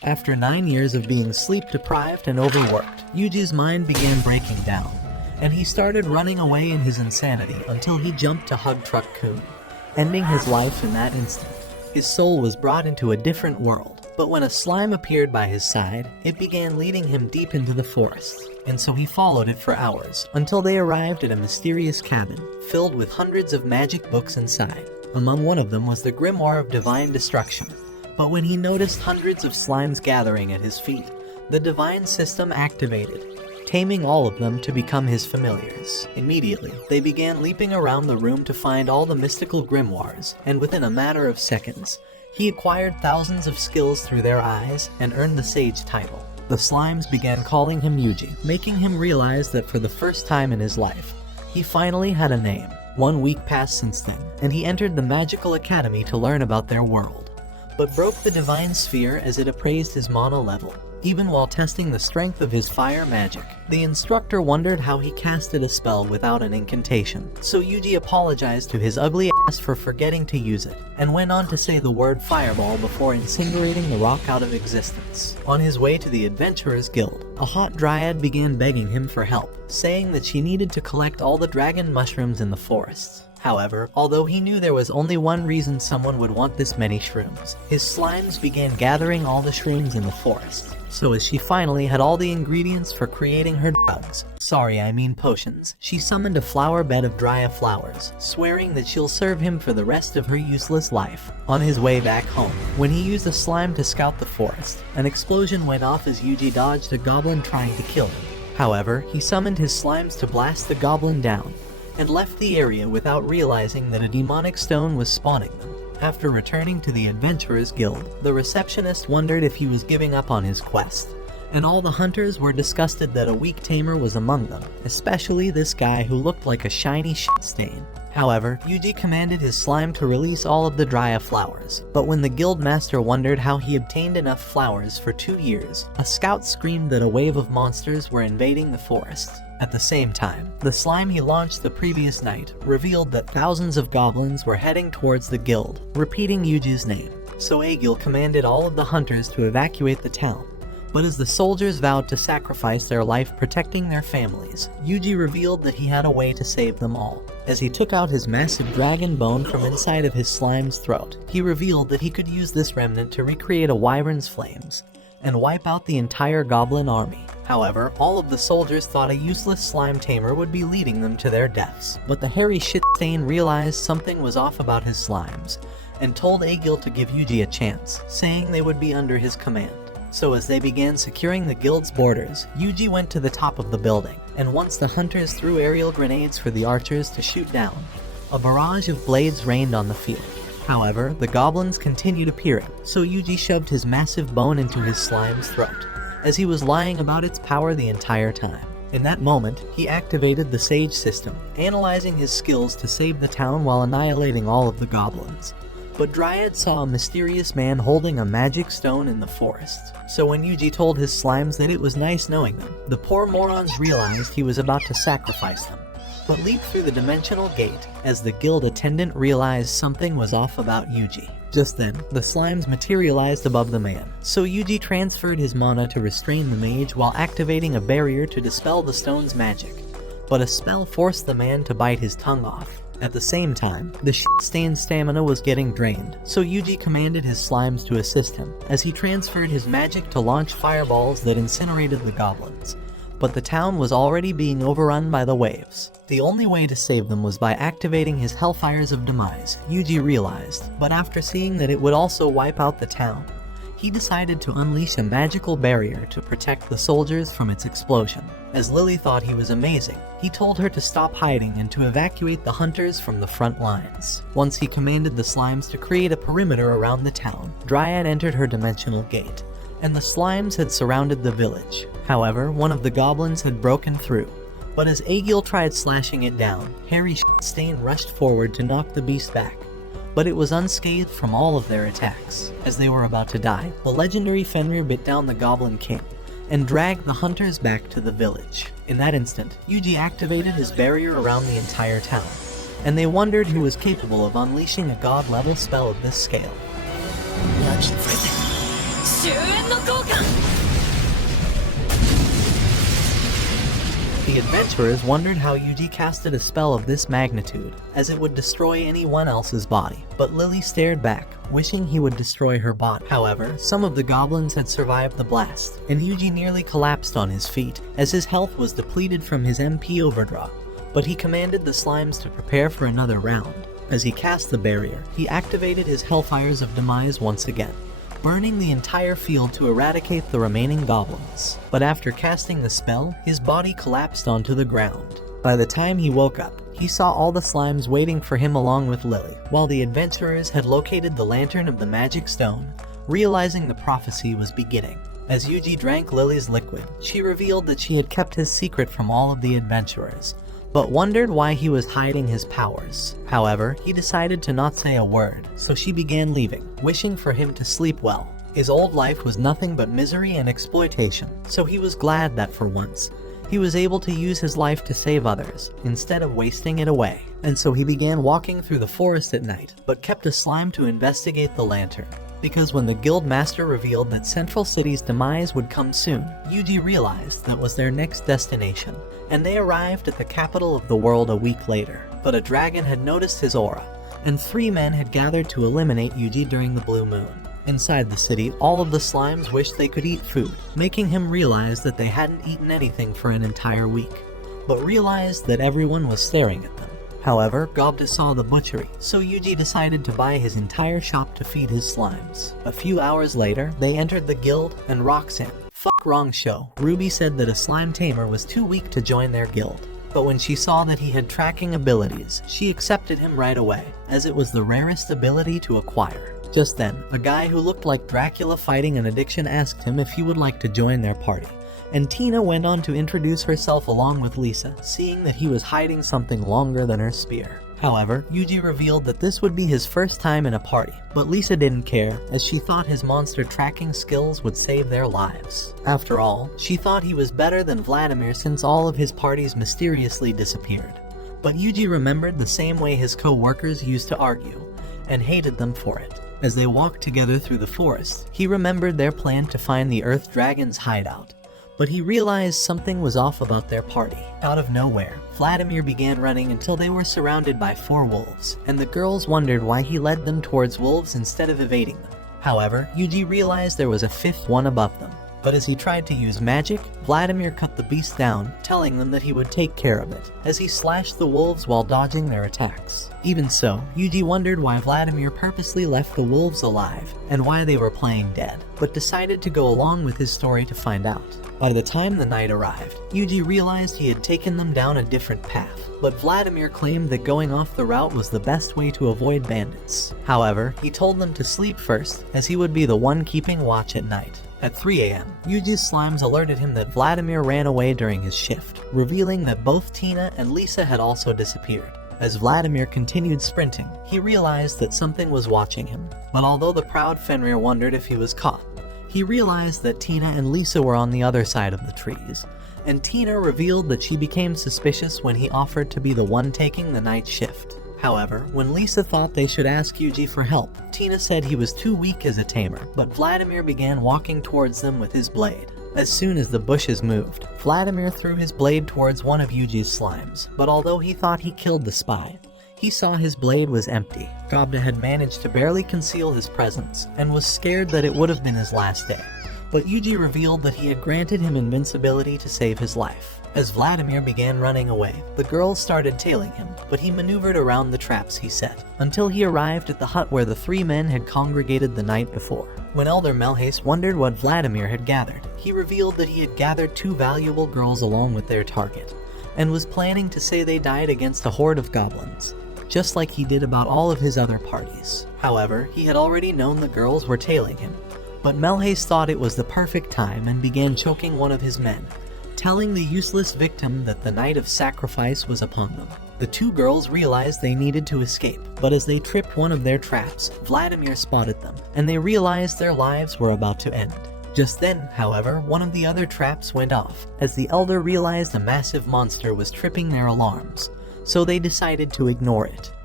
After 9 years of being sleep-deprived and overworked, Yuji's mind began breaking down, and he started running away in his insanity until he jumped to hug Truck Kun, ending his life in that instant. His soul was brought into a different world, but when a slime appeared by his side, it began leading him deep into the forest, and so he followed it for hours until they arrived at a mysterious cabin filled with hundreds of magic books inside. Among one of them was the Grimoire of Divine Destruction. But when he noticed hundreds of slimes gathering at his feet, the divine system activated, taming all of them to become his familiars. Immediately, they began leaping around the room to find all the mystical grimoires, and within a matter of seconds, he acquired thousands of skills through their eyes and earned the Sage title. The slimes began calling him Yuji, making him realize that for the first time in his life, he finally had a name. 1 week passed since then, and he entered the Magical Academy to learn about their world, but broke the divine sphere as it appraised his mana level. Even while testing the strength of his fire magic, the instructor wondered how he casted a spell without an incantation, so Yuji apologized to his ugly ass for forgetting to use it, and went on to say the word fireball before incinerating the rock out of existence. On his way to the Adventurers Guild, a hot dryad began begging him for help, saying that she needed to collect all the dragon mushrooms in the forests. However, although he knew there was only one reason someone would want this many shrooms, his slimes began gathering all the shrooms in the forest. So as she finally had all the ingredients for creating her drugs, potions, she summoned a flower bed of Drya flowers, swearing that she'll serve him for the rest of her useless life. On his way back home, when he used a slime to scout the forest, an explosion went off as Yuji dodged a goblin trying to kill him. However, he summoned his slimes to blast the goblin down, and left the area without realizing that a demonic stone was spawning them. After returning to the Adventurers Guild, the receptionist wondered if he was giving up on his quest, and all the hunters were disgusted that a weak tamer was among them, especially this guy who looked like a shiny shit stain. However, Yuji commanded his slime to release all of the Drya flowers, but when the guild master wondered how he obtained enough flowers for 2 years, a scout screamed that a wave of monsters were invading the forest. At the same time, the slime he launched the previous night revealed that thousands of goblins were heading towards the guild, repeating Yuji's name. So Aegil commanded all of the hunters to evacuate the town. But as the soldiers vowed to sacrifice their life protecting their families, Yuji revealed that he had a way to save them all. As he took out his massive dragon bone from inside of his slime's throat, he revealed that he could use this remnant to recreate a wyvern's flames and wipe out the entire goblin army. However, all of the soldiers thought a useless slime tamer would be leading them to their deaths. But the hairy shit stain realized something was off about his slimes, and told Aegil to give Yuji a chance, saying they would be under his command. So as they began securing the guild's borders, Yuji went to the top of the building, and once the hunters threw aerial grenades for the archers to shoot down, a barrage of blades rained on the field. However, the goblins continued appearing, so Yuji shoved his massive bone into his slime's throat, as he was lying about its power the entire time. In that moment, he activated the Sage system, analyzing his skills to save the town while annihilating all of the goblins. But Dryad saw a mysterious man holding a magic stone in the forest. So when Yuji told his slimes that it was nice knowing them, the poor morons realized he was about to sacrifice them, but leaped through the dimensional gate as the guild attendant realized something was off about Yuji. Just then, the slimes materialized above the man, so Yuji transferred his mana to restrain the mage while activating a barrier to dispel the stone's magic. But a spell forced the man to bite his tongue off. At the same time, the shit-stained stamina was getting drained, so Yuji commanded his slimes to assist him, as he transferred his magic to launch fireballs that incinerated the goblins. But the town was already being overrun by the waves. The only way to save them was by activating his Hellfires of Demise, Yuji realized, but after seeing that it would also wipe out the town, he decided to unleash a magical barrier to protect the soldiers from its explosion. As Lily thought he was amazing, he told her to stop hiding and to evacuate the hunters from the front lines. Once he commanded the slimes to create a perimeter around the town, Dryad entered her dimensional gate, and the slimes had surrounded the village. However, one of the goblins had broken through, but as Aegil tried slashing it down, Hairy Stain rushed forward to knock the beast back. But it was unscathed from all of their attacks. As they were about to die, the legendary Fenrir bit down the Goblin King and dragged the hunters back to the village. In that instant, Yuji activated his barrier around the entire town, and they wondered who was capable of unleashing a god-level spell of this scale. The adventurers wondered how Yuji casted a spell of this magnitude, as it would destroy anyone else's body, but Lily stared back, wishing he would destroy her body. However, some of the goblins had survived the blast, and Yuji nearly collapsed on his feet, as his health was depleted from his MP overdraw, but he commanded the slimes to prepare for another round. As he cast the barrier, he activated his Hellfires of Demise once again, burning the entire field to eradicate the remaining goblins. But after casting the spell, his body collapsed onto the ground. By the time he woke up, he saw all the slimes waiting for him along with Lily, while the adventurers had located the lantern of the magic stone, realizing the prophecy was beginning. As Yuji drank Lily's liquid, she revealed that she had kept his secret from all of the adventurers, but wondered why he was hiding his powers. However, he decided to not say a word, so she began leaving, wishing for him to sleep well. His old life was nothing but misery and exploitation, so he was glad that for once, he was able to use his life to save others, instead of wasting it away. And so he began walking through the forest at night, but kept a slime to investigate the lantern. Because when the guild master revealed that Central City's demise would come soon, Yuji realized that was their next destination, and they arrived at the capital of the world a week later. But a dragon had noticed his aura, and 3 men had gathered to eliminate Yuji during the blue moon. Inside the city, all of the slimes wished they could eat food, making him realize that they hadn't eaten anything for an entire week, but realized that everyone was staring at them. However, Gobda saw the butchery, so Yuji decided to buy his entire shop to feed his slimes. A few hours later, they entered the guild, and Roxanne, wrong show. Ruby said that a slime tamer was too weak to join their guild, but when she saw that he had tracking abilities, she accepted him right away, as it was the rarest ability to acquire. Just then, a guy who looked like Dracula fighting an addiction asked him if he would like to join their party, and Tina went on to introduce herself along with Lisa, seeing that he was hiding something longer than her spear. However, Yuji revealed that this would be his first time in a party, but Lisa didn't care, as she thought his monster tracking skills would save their lives. After all, she thought he was better than Vladimir since all of his parties mysteriously disappeared. But Yuji remembered the same way his co-workers used to argue, and hated them for it. As they walked together through the forest, he remembered their plan to find the Earth Dragon's hideout. But he realized something was off about their party. Out of nowhere, Vladimir began running until they were surrounded by 4 wolves, and the girls wondered why he led them towards wolves instead of evading them. However, Yuji realized there was a 5th one above them. But as he tried to use magic, Vladimir cut the beast down, telling them that he would take care of it, as he slashed the wolves while dodging their attacks. Even so, Yuji wondered why Vladimir purposely left the wolves alive, and why they were playing dead, but decided to go along with his story to find out. By the time the night arrived, Yuji realized he had taken them down a different path, but Vladimir claimed that going off the route was the best way to avoid bandits. However, he told them to sleep first, as he would be the one keeping watch at night. At 3 a.m., Yuji's slimes alerted him that Vladimir ran away during his shift, revealing that both Tina and Lisa had also disappeared. As Vladimir continued sprinting, he realized that something was watching him. But although the proud Fenrir wondered if he was caught, he realized that Tina and Lisa were on the other side of the trees, and Tina revealed that she became suspicious when he offered to be the one taking the night shift. However, when Lisa thought they should ask Yuji for help, Tina said he was too weak as a tamer, but Vladimir began walking towards them with his blade. As soon as the bushes moved, Vladimir threw his blade towards one of Yuji's slimes, but although he thought he killed the spy, he saw his blade was empty. Gobda had managed to barely conceal his presence, and was scared that it would have been his last day. But Yuji revealed that he had granted him invincibility to save his life. As Vladimir began running away, the girls started tailing him, but he maneuvered around the traps he set, until he arrived at the hut where the 3 men had congregated the night before. When Elder Melhace wondered what Vladimir had gathered, he revealed that he had gathered 2 valuable girls along with their target, and was planning to say they died against a horde of goblins, just like he did about all of his other parties. However, he had already known the girls were tailing him, but Melhace thought it was the perfect time and began choking one of his men, telling the useless victim that the night of sacrifice was upon them. The 2 girls realized they needed to escape, but as they tripped one of their traps, Vladimir spotted them, and they realized their lives were about to end. Just then, however, one of the other traps went off, as the elder realized a massive monster was tripping their alarms, so they decided to ignore it.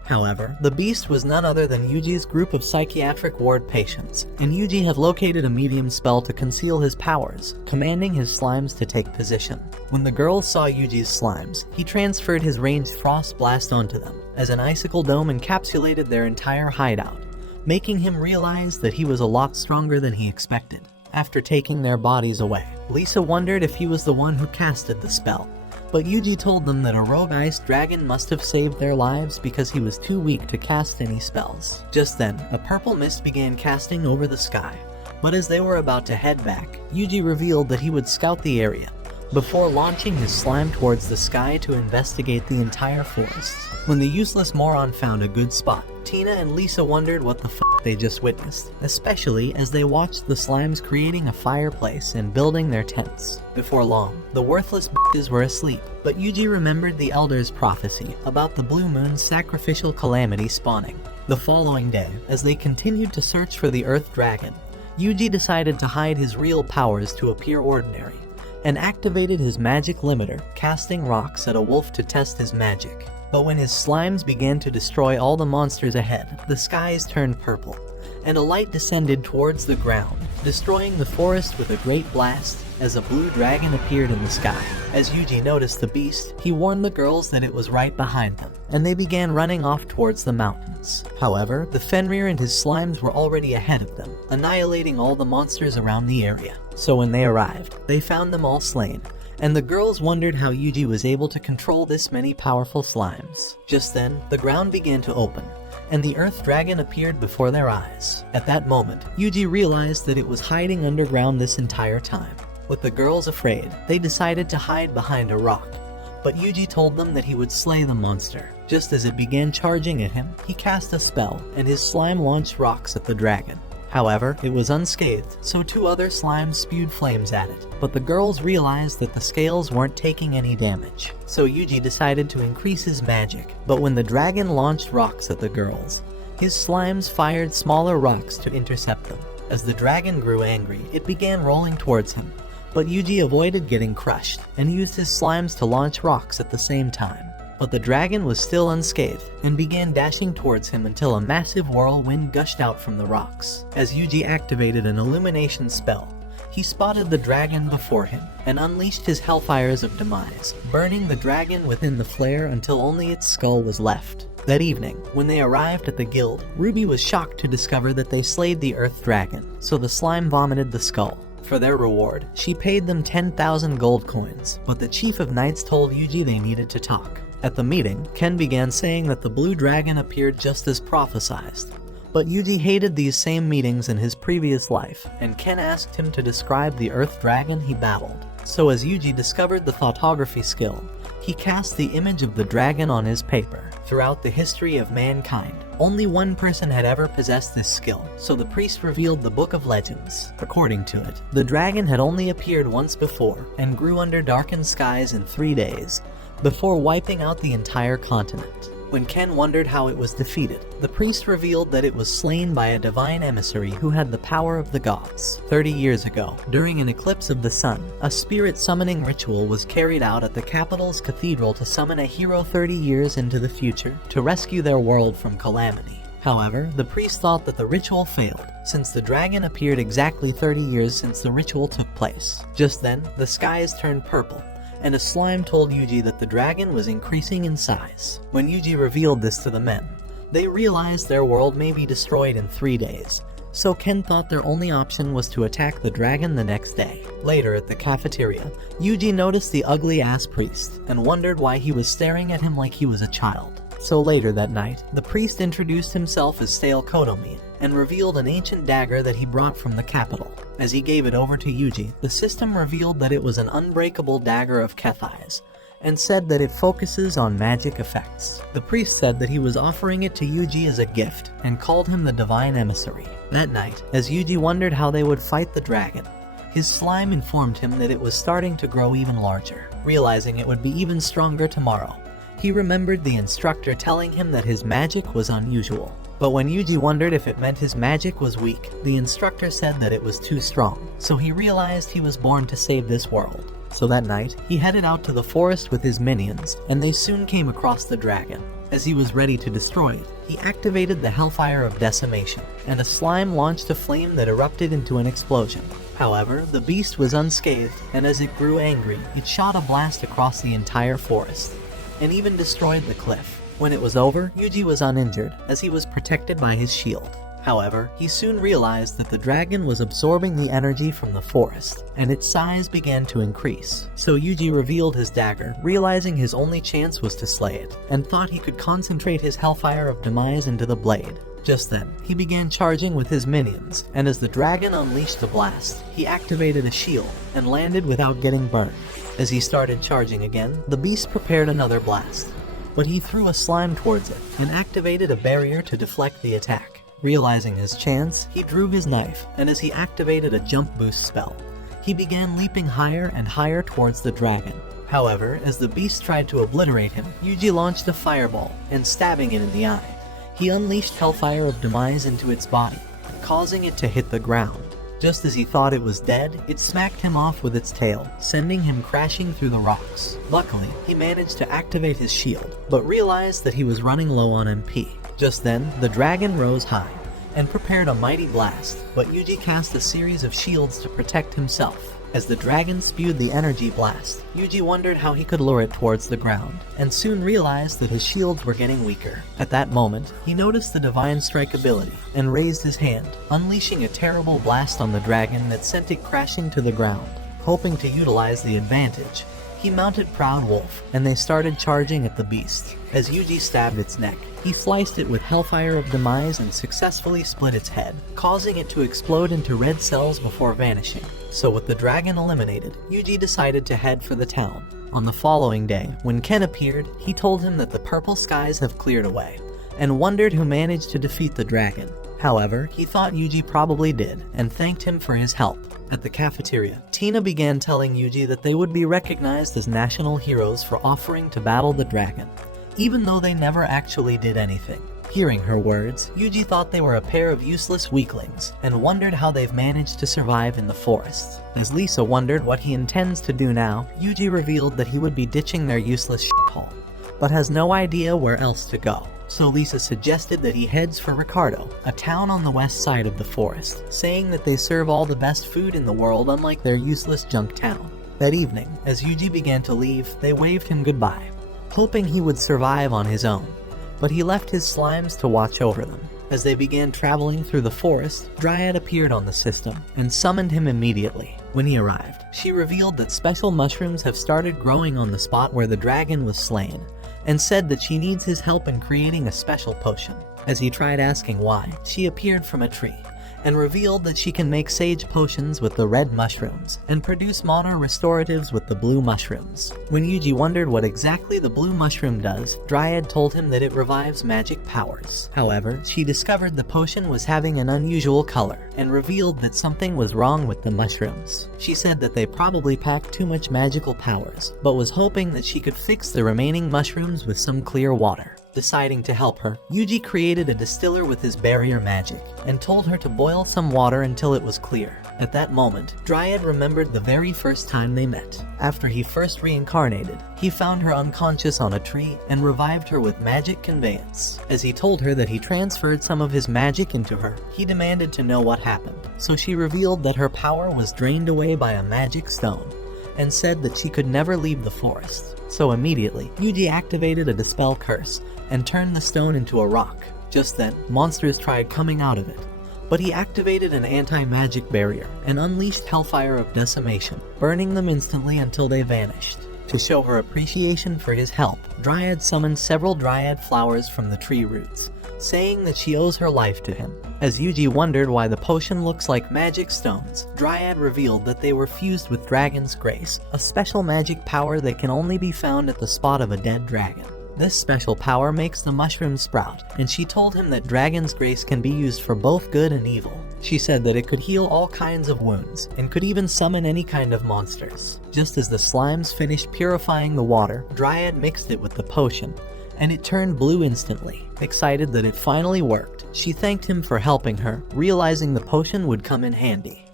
However, the beast was none other than Yuji's group of psychiatric ward patients, and Yuji had located a medium spell to conceal his powers, commanding his slimes to take position. When the girls saw Yuji's slimes, he transferred his ranged frost blast onto them, as an icicle dome encapsulated their entire hideout, making him realize that he was a lot stronger than he expected. After taking their bodies away, Lisa wondered if he was the one who casted the spell, but Yuji told them that a rogue ice dragon must have saved their lives because he was too weak to cast any spells. Just then, a purple mist began casting over the sky, but as they were about to head back, Yuji revealed that he would scout the area, before launching his slime towards the sky to investigate the entire forest. When the useless moron found a good spot, Tina and Lisa wondered what the f*** they just witnessed, especially as they watched the slimes creating a fireplace and building their tents. Before long, the worthless b****s were asleep, but Yuji remembered the Elder's prophecy about the Blue Moon's sacrificial calamity spawning. The following day, as they continued to search for the Earth Dragon, Yuji decided to hide his real powers to appear ordinary, and activated his magic limiter, casting rocks at a wolf to test his magic. But when his slimes began to destroy all the monsters ahead, the skies turned purple, and a light descended towards the ground, destroying the forest with a great blast as a blue dragon appeared in the sky. As Yuji noticed the beast, he warned the girls that it was right behind them, and they began running off towards the mountains. However, the Fenrir and his slimes were already ahead of them, annihilating all the monsters around the area. So when they arrived, they found them all slain, and the girls wondered how Yuji was able to control this many powerful slimes. Just then, the ground began to open, and the Earth Dragon appeared before their eyes. At that moment, Yuji realized that it was hiding underground this entire time. With the girls afraid, they decided to hide behind a rock, but Yuji told them that he would slay the monster. Just as it began charging at him, he cast a spell, and his slime launched rocks at the dragon. However, it was unscathed, so two other slimes spewed flames at it, but the girls realized that the scales weren't taking any damage. So Yuji decided to increase his magic, but when the dragon launched rocks at the girls, his slimes fired smaller rocks to intercept them. As the dragon grew angry, it began rolling towards him, but Yuji avoided getting crushed, and used his slimes to launch rocks at the same time. But the dragon was still unscathed, and began dashing towards him until a massive whirlwind gushed out from the rocks. As Yuji activated an illumination spell, he spotted the dragon before him, and unleashed his hellfires of demise, burning the dragon within the flare until only its skull was left. That evening, when they arrived at the guild, Ruby was shocked to discover that they slayed the Earth Dragon, so the slime vomited the skull. For their reward, she paid them 10,000 gold coins, but the Chief of Knights told Yuji they needed to talk. At the meeting, Ken began saying that the blue dragon appeared just as prophesized. But Yuji hated these same meetings in his previous life, and Ken asked him to describe the Earth Dragon he battled. So as Yuji discovered the photography skill, he cast the image of the dragon on his paper. Throughout the history of mankind, only one person had ever possessed this skill, so the priest revealed the Book of Legends. According to it, the dragon had only appeared once before, and grew under darkened skies in 3 days, before wiping out the entire continent. When Ken wondered how it was defeated, the priest revealed that it was slain by a divine emissary who had the power of the gods. 30 years ago, during an eclipse of the sun, a spirit summoning ritual was carried out at the capital's cathedral to summon a hero 30 years into the future to rescue their world from calamity. However, the priest thought that the ritual failed, since the dragon appeared exactly 30 years since the ritual took place. Just then, the skies turned purple, and a slime told Yuji that the dragon was increasing in size. When Yuji revealed this to the men, they realized their world may be destroyed in 3 days, so Ken thought their only option was to attack the dragon the next day. Later at the cafeteria, Yuji noticed the ugly-ass priest, and wondered why he was staring at him like he was a child. So later that night, the priest introduced himself as Sale Kodomin, and revealed an ancient dagger that he brought from the capital. As he gave it over to Yuji, the system revealed that it was an unbreakable dagger of Kethai's, and said that it focuses on magic effects. The priest said that he was offering it to Yuji as a gift, and called him the Divine Emissary. That night, as Yuji wondered how they would fight the dragon, his slime informed him that it was starting to grow even larger. Realizing it would be even stronger tomorrow, he remembered the instructor telling him that his magic was unusual. But when Yuji wondered if it meant his magic was weak, the instructor said that it was too strong, so he realized he was born to save this world. So that night, he headed out to the forest with his minions, and they soon came across the dragon. As he was ready to destroy it, he activated the Hellfire of Decimation, and a slime launched a flame that erupted into an explosion. However, the beast was unscathed, and as it grew angry, it shot a blast across the entire forest, and even destroyed the cliff. When it was over, Yuji was uninjured, as he was protected by his shield. However, he soon realized that the dragon was absorbing the energy from the forest, and its size began to increase. So Yuji revealed his dagger, realizing his only chance was to slay it, and thought he could concentrate his Hellfire of Demise into the blade. Just then, he began charging with his minions, and as the dragon unleashed the blast, he activated a shield and landed without getting burned. As he started charging again, the beast prepared another blast, but he threw a slime towards it and activated a barrier to deflect the attack. Realizing his chance, he drew his knife, and as he activated a jump boost spell, he began leaping higher and higher towards the dragon. However, as the beast tried to obliterate him, Yuji launched a fireball, and stabbing it in the eye, he unleashed Hellfire of Demise into its body, causing it to hit the ground. Just as he thought it was dead, it smacked him off with its tail, sending him crashing through the rocks. Luckily, he managed to activate his shield, but realized that he was running low on MP. Just then, the dragon rose high and prepared a mighty blast, but Yuji cast a series of shields to protect himself. As the dragon spewed the energy blast, Yuji wondered how he could lure it towards the ground, and soon realized that his shields were getting weaker. At that moment, he noticed the Divine Strike ability and raised his hand, unleashing a terrible blast on the dragon that sent it crashing to the ground. Hoping to utilize the advantage, he mounted Proud Wolf, and they started charging at the beast. As Yuji stabbed its neck, he sliced it with Hellfire of Demise and successfully split its head, causing it to explode into red cells before vanishing. So with the dragon eliminated, Yuji decided to head for the town. On the following day, when Ken appeared, he told him that the purple skies have cleared away, and wondered who managed to defeat the dragon. However, he thought Yuji probably did, and thanked him for his help. At the cafeteria, Tina began telling Yuji that they would be recognized as national heroes for offering to battle the dragon, even though they never actually did anything. Hearing her words, Yuji thought they were a pair of useless weaklings, and wondered how they've managed to survive in the forest. As Lisa wondered what he intends to do now, Yuji revealed that he would be ditching their useless shithole, but has no idea where else to go. So Lisa suggested that he heads for Ricardo, a town on the west side of the forest, saying that they serve all the best food in the world unlike their useless junk town. That evening, as Yuji began to leave, they waved him goodbye, hoping he would survive on his own, but he left his slimes to watch over them. As they began traveling through the forest, Dryad appeared on the system and summoned him immediately. When he arrived, she revealed that special mushrooms have started growing on the spot where the dragon was slain, and said that she needs his help in creating a special potion. As he tried asking why, she appeared from a tree and revealed that she can make sage potions with the red mushrooms and produce mana restoratives with the blue mushrooms. When Yuji wondered what exactly the blue mushroom does, Dryad told him that it revives magic powers. However, she discovered the potion was having an unusual color and revealed that something was wrong with the mushrooms. She said that they probably packed too much magical powers, but was hoping that she could fix the remaining mushrooms with some clear water. Deciding to help her, Yuji created a distiller with his barrier magic and told her to boil some water until it was clear. At that moment, Dryad remembered the very first time they met. After he first reincarnated, he found her unconscious on a tree and revived her with magic conveyance. As he told her that he transferred some of his magic into her, he demanded to know what happened. So she revealed that her power was drained away by a magic stone, and said that she could never leave the forest. So immediately, Yuji activated a Dispel Curse and turned the stone into a rock. Just then, monsters tried coming out of it, but he activated an anti-magic barrier and unleashed Hellfire of Decimation, burning them instantly until they vanished. To show her appreciation for his help, Dryad summoned several Dryad flowers from the tree roots, saying that she owes her life to him. As Yuji wondered why the potion looks like magic stones, Dryad revealed that they were fused with Dragon's Grace, a special magic power that can only be found at the spot of a dead dragon. This special power makes the mushroom sprout, and she told him that Dragon's Grace can be used for both good and evil. She said that it could heal all kinds of wounds, and could even summon any kind of monsters. Just as the slimes finished purifying the water, Dryad mixed it with the potion, and it turned blue instantly. Excited that it finally worked, she thanked him for helping her, realizing the potion would come in handy.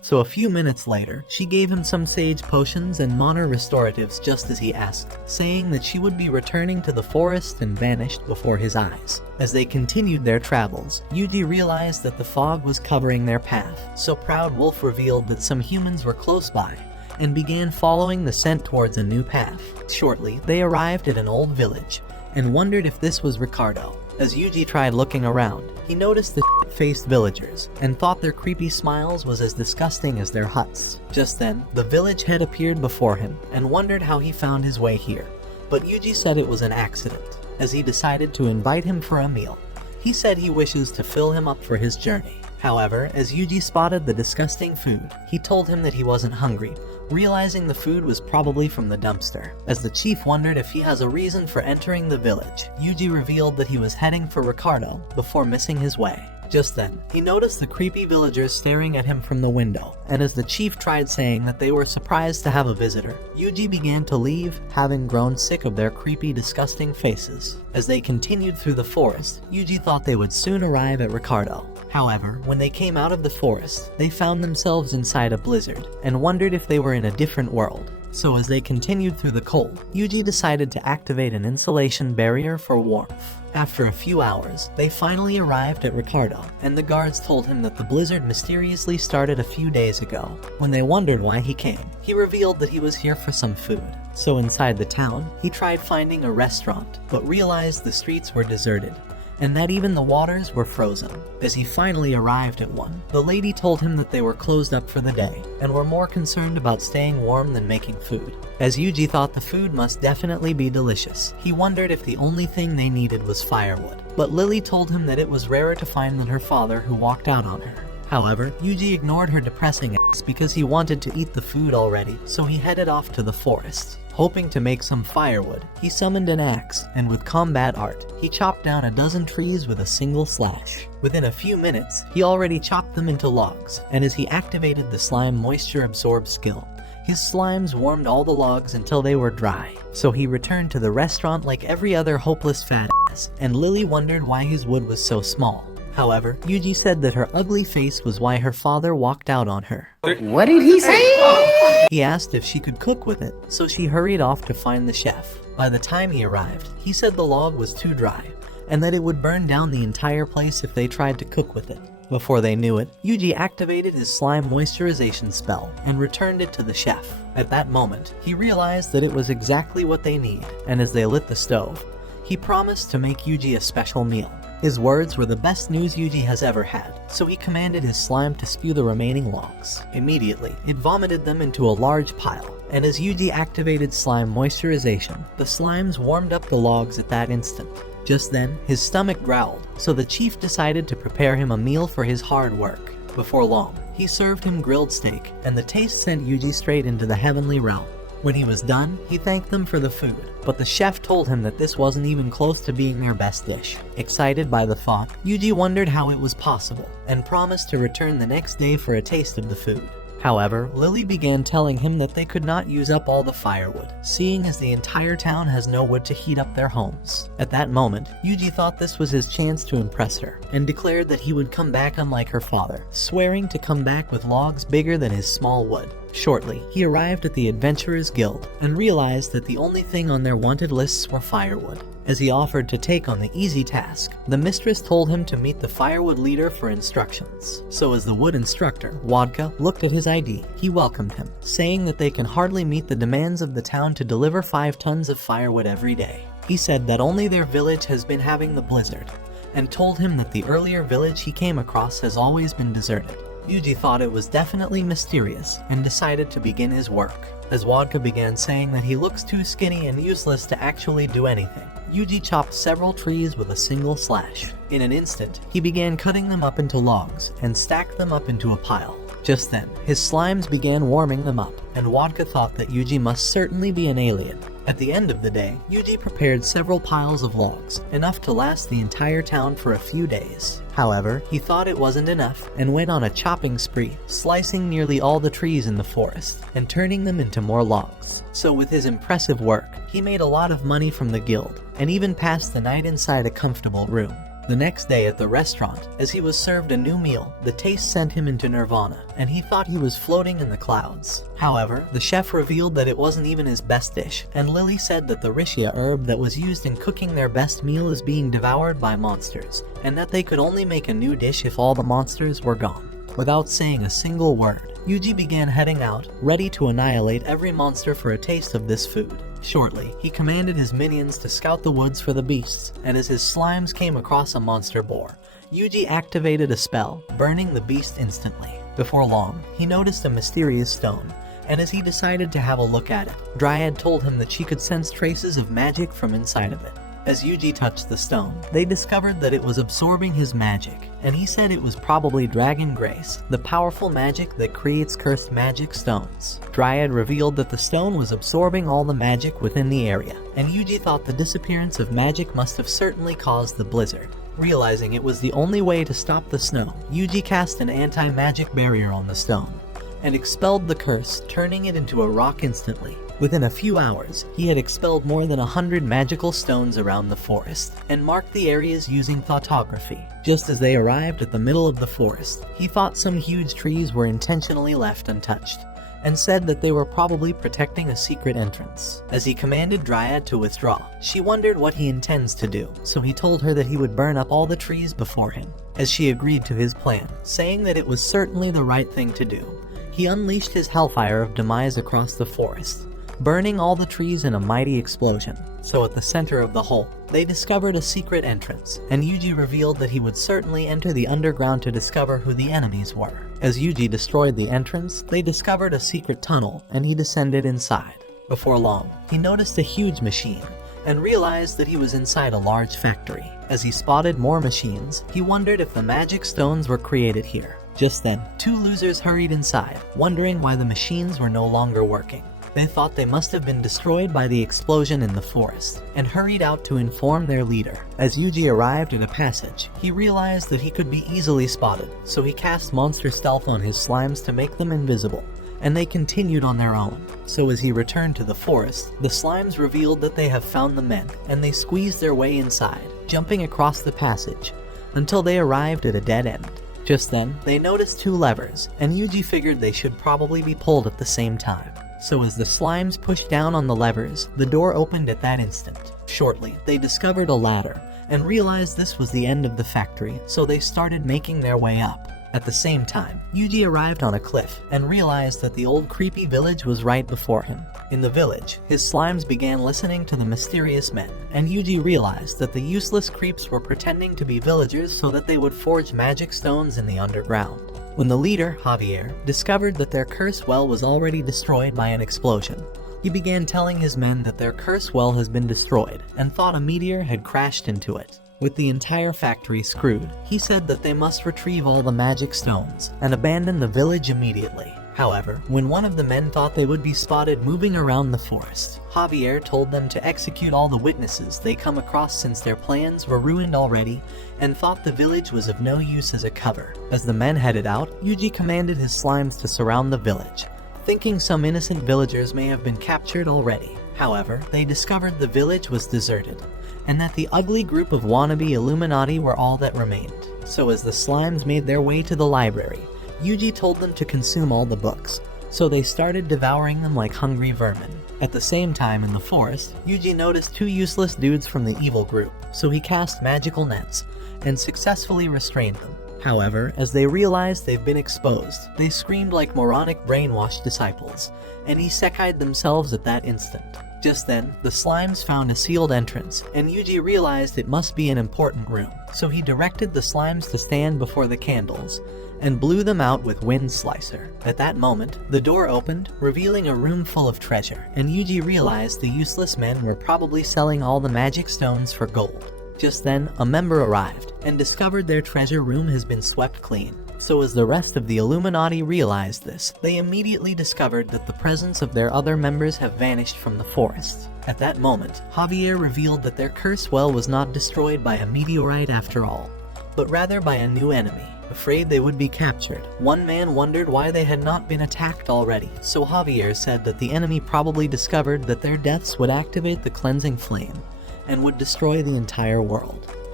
So a few minutes later, she gave him some sage potions and mana restoratives just as he asked, saying that she would be returning to the forest and vanished before his eyes. As they continued their travels, Yuji realized that the fog was covering their path, so Proud Wolf revealed that some humans were close by, and began following the scent towards a new path. Shortly, they arrived at an old village, and wondered if this was Ricardo. As Yuji tried looking around, he noticed the shit-faced villagers, and thought their creepy smiles was as disgusting as their huts. Just then, the village head appeared before him, and wondered how he found his way here. But Yuji said it was an accident, as he decided to invite him for a meal. He said he wishes to fill him up for his journey. However, as Yuji spotted the disgusting food, he told him that he wasn't hungry, realizing the food was probably from the dumpster. As the chief wondered if he has a reason for entering the village, Yuji revealed that he was heading for Ricardo before missing his way. Just then, he noticed the creepy villagers staring at him from the window, and as the chief tried saying that they were surprised to have a visitor, Yuji began to leave, having grown sick of their creepy, disgusting faces. As they continued through the forest, Yuji thought they would soon arrive at Ricardo. However, when they came out of the forest, they found themselves inside a blizzard, and wondered if they were in a different world. So as they continued through the cold, Yuji decided to activate an insulation barrier for warmth. After a few hours, they finally arrived at Ricardo, and the guards told him that the blizzard mysteriously started a few days ago. When they wondered why he came, he revealed that he was here for some food. So inside the town, he tried finding a restaurant, but realized the streets were deserted, and that even the waters were frozen. As he finally arrived at one, the lady told him that they were closed up for the day, and were more concerned about staying warm than making food. As Yuji thought the food must definitely be delicious, he wondered if the only thing they needed was firewood. But Lily told him that it was rarer to find than her father, who walked out on her. However, Yuji ignored her depressing acts because he wanted to eat the food already, so he headed off to the forest. Hoping to make some firewood, he summoned an axe, and with combat art, he chopped down a dozen trees with a single slash. Within a few minutes, he already chopped them into logs, and as he activated the slime moisture absorb skill, his slimes warmed all the logs until they were dry. So he returned to the restaurant like every other hopeless fat ass, and Lily wondered why his wood was so small. However, Yuji said that her ugly face was why her father walked out on her. What did he say? He asked if she could cook with it, so she hurried off to find the chef. By the time he arrived, he said the log was too dry, and that it would burn down the entire place if they tried to cook with it. Before they knew it, Yuji activated his slime moisturization spell and returned it to the chef. At that moment, he realized that it was exactly what they need, and as they lit the stove, he promised to make Yuji a special meal. His words were the best news Yuji has ever had, so he commanded his slime to spew the remaining logs. Immediately, it vomited them into a large pile, and as Yuji activated slime moisturization, the slimes warmed up the logs at that instant. Just then, his stomach growled, so the chief decided to prepare him a meal for his hard work. Before long, he served him grilled steak, and the taste sent Yuji straight into the heavenly realm. When he was done, he thanked them for the food, but the chef told him that this wasn't even close to being their best dish. Excited by the thought, Yuji wondered how it was possible, and promised to return the next day for a taste of the food. However, Lily began telling him that they could not use up all the firewood, seeing as the entire town has no wood to heat up their homes. At that moment, Yuji thought this was his chance to impress her, and declared that he would come back unlike her father, swearing to come back with logs bigger than his small wood. Shortly, he arrived at the Adventurers Guild, and realized that the only thing on their wanted lists were firewood. As he offered to take on the easy task, the mistress told him to meet the firewood leader for instructions. So as the wood instructor, Wodka, looked at his ID, he welcomed him, saying that they can hardly meet the demands of the town to deliver 5 tons of firewood every day. He said that only their village has been having the blizzard, and told him that the earlier village he came across has always been deserted. Yuji thought it was definitely mysterious, and decided to begin his work. As Wodka began saying that he looks too skinny and useless to actually do anything, Yuji chopped several trees with a single slash. In an instant, he began cutting them up into logs, and stacked them up into a pile. Just then, his slimes began warming them up, and Wodka thought that Yuji must certainly be an alien. At the end of the day, Yuji prepared several piles of logs, enough to last the entire town for a few days. However, he thought it wasn't enough, and went on a chopping spree, slicing nearly all the trees in the forest, and turning them into more logs. So with his impressive work, he made a lot of money from the guild, and even passed the night inside a comfortable room. The next day at the restaurant, as he was served a new meal, the taste sent him into nirvana, and he thought he was floating in the clouds. However, the chef revealed that it wasn't even his best dish, and Lily said that the rishia herb that was used in cooking their best meal is being devoured by monsters, and that they could only make a new dish if all the monsters were gone. Without saying a single word, Yuji began heading out, ready to annihilate every monster for a taste of this food. Shortly, he commanded his minions to scout the woods for the beasts, and as his slimes came across a monster boar, Yuji activated a spell, burning the beast instantly. Before long, he noticed a mysterious stone, and as he decided to have a look at it, Dryad told him that she could sense traces of magic from inside of it. As Yuji touched the stone, they discovered that it was absorbing his magic, and he said it was probably Dragon Grace, the powerful magic that creates cursed magic stones. Dryad revealed that the stone was absorbing all the magic within the area, and Yuji thought the disappearance of magic must have certainly caused the blizzard. Realizing it was the only way to stop the snow, Yuji cast an anti-magic barrier on the stone, and expelled the curse, turning it into a rock instantly. Within a few hours, he had expelled more than 100 magical stones around the forest, and marked the areas using thoughtography. Just as they arrived at the middle of the forest, he thought some huge trees were intentionally left untouched, and said that they were probably protecting a secret entrance. As he commanded Dryad to withdraw, she wondered what he intends to do, so he told her that he would burn up all the trees before him. As she agreed to his plan, saying that it was certainly the right thing to do, he unleashed his hellfire of demise across the forest, burning all the trees in a mighty explosion. So at the center of the hole, they discovered a secret entrance, and Yuji revealed that he would certainly enter the underground to discover who the enemies were. As Yuji destroyed the entrance, they discovered a secret tunnel, and he descended inside. Before long, he noticed a huge machine, and realized that he was inside a large factory. As he spotted more machines, he wondered if the magic stones were created here. Just then, two losers hurried inside, wondering why the machines were no longer working. They thought they must have been destroyed by the explosion in the forest, and hurried out to inform their leader. As Yuji arrived at a passage, he realized that he could be easily spotted, so he cast monster stealth on his slimes to make them invisible, and they continued on their own. So as he returned to the forest, the slimes revealed that they have found the men, and they squeezed their way inside, jumping across the passage, until they arrived at a dead end. Just then, they noticed two levers, and Yuji figured they should probably be pulled at the same time. So as the slimes pushed down on the levers, the door opened at that instant. Shortly, they discovered a ladder, and realized this was the end of the factory, so they started making their way up. At the same time, Yuji arrived on a cliff, and realized that the old creepy village was right before him. In the village, his slimes began listening to the mysterious men, and Yuji realized that the useless creeps were pretending to be villagers so that they would forge magic stones in the underground. When the leader, Javier, discovered that their curse well was already destroyed by an explosion, he began telling his men that their curse well has been destroyed, and thought a meteor had crashed into it. With the entire factory screwed, he said that they must retrieve all the magic stones, and abandon the village immediately. However, when one of the men thought they would be spotted moving around the forest, Javier told them to execute all the witnesses they come across since their plans were ruined already, and thought the village was of no use as a cover. As the men headed out, Yuji commanded his slimes to surround the village, thinking some innocent villagers may have been captured already. However, they discovered the village was deserted, and that the ugly group of wannabe Illuminati were all that remained. So as the slimes made their way to the library, Yuji told them to consume all the books, so they started devouring them like hungry vermin. At the same time in the forest, Yuji noticed two useless dudes from the evil group, so he cast magical nets, and successfully restrained them. However, as they realized they've been exposed, they screamed like moronic brainwashed disciples, and isekai'd themselves at that instant. Just then, the slimes found a sealed entrance, and Yuji realized it must be an important room, so he directed the slimes to stand before the candles, and blew them out with Wind Slicer. At that moment, the door opened, revealing a room full of treasure, and Yuji realized the useless men were probably selling all the magic stones for gold. Just then, a member arrived, and discovered their treasure room has been swept clean. So as the rest of the Illuminati realized this, they immediately discovered that the presence of their other members have vanished from the forest. At that moment, Javier revealed that their curse well was not destroyed by a meteorite after all, but rather by a new enemy. Afraid they would be captured, one man wondered why they had not been attacked already, so Javier said that the enemy probably discovered that their deaths would activate the cleansing flame, and would destroy the entire world.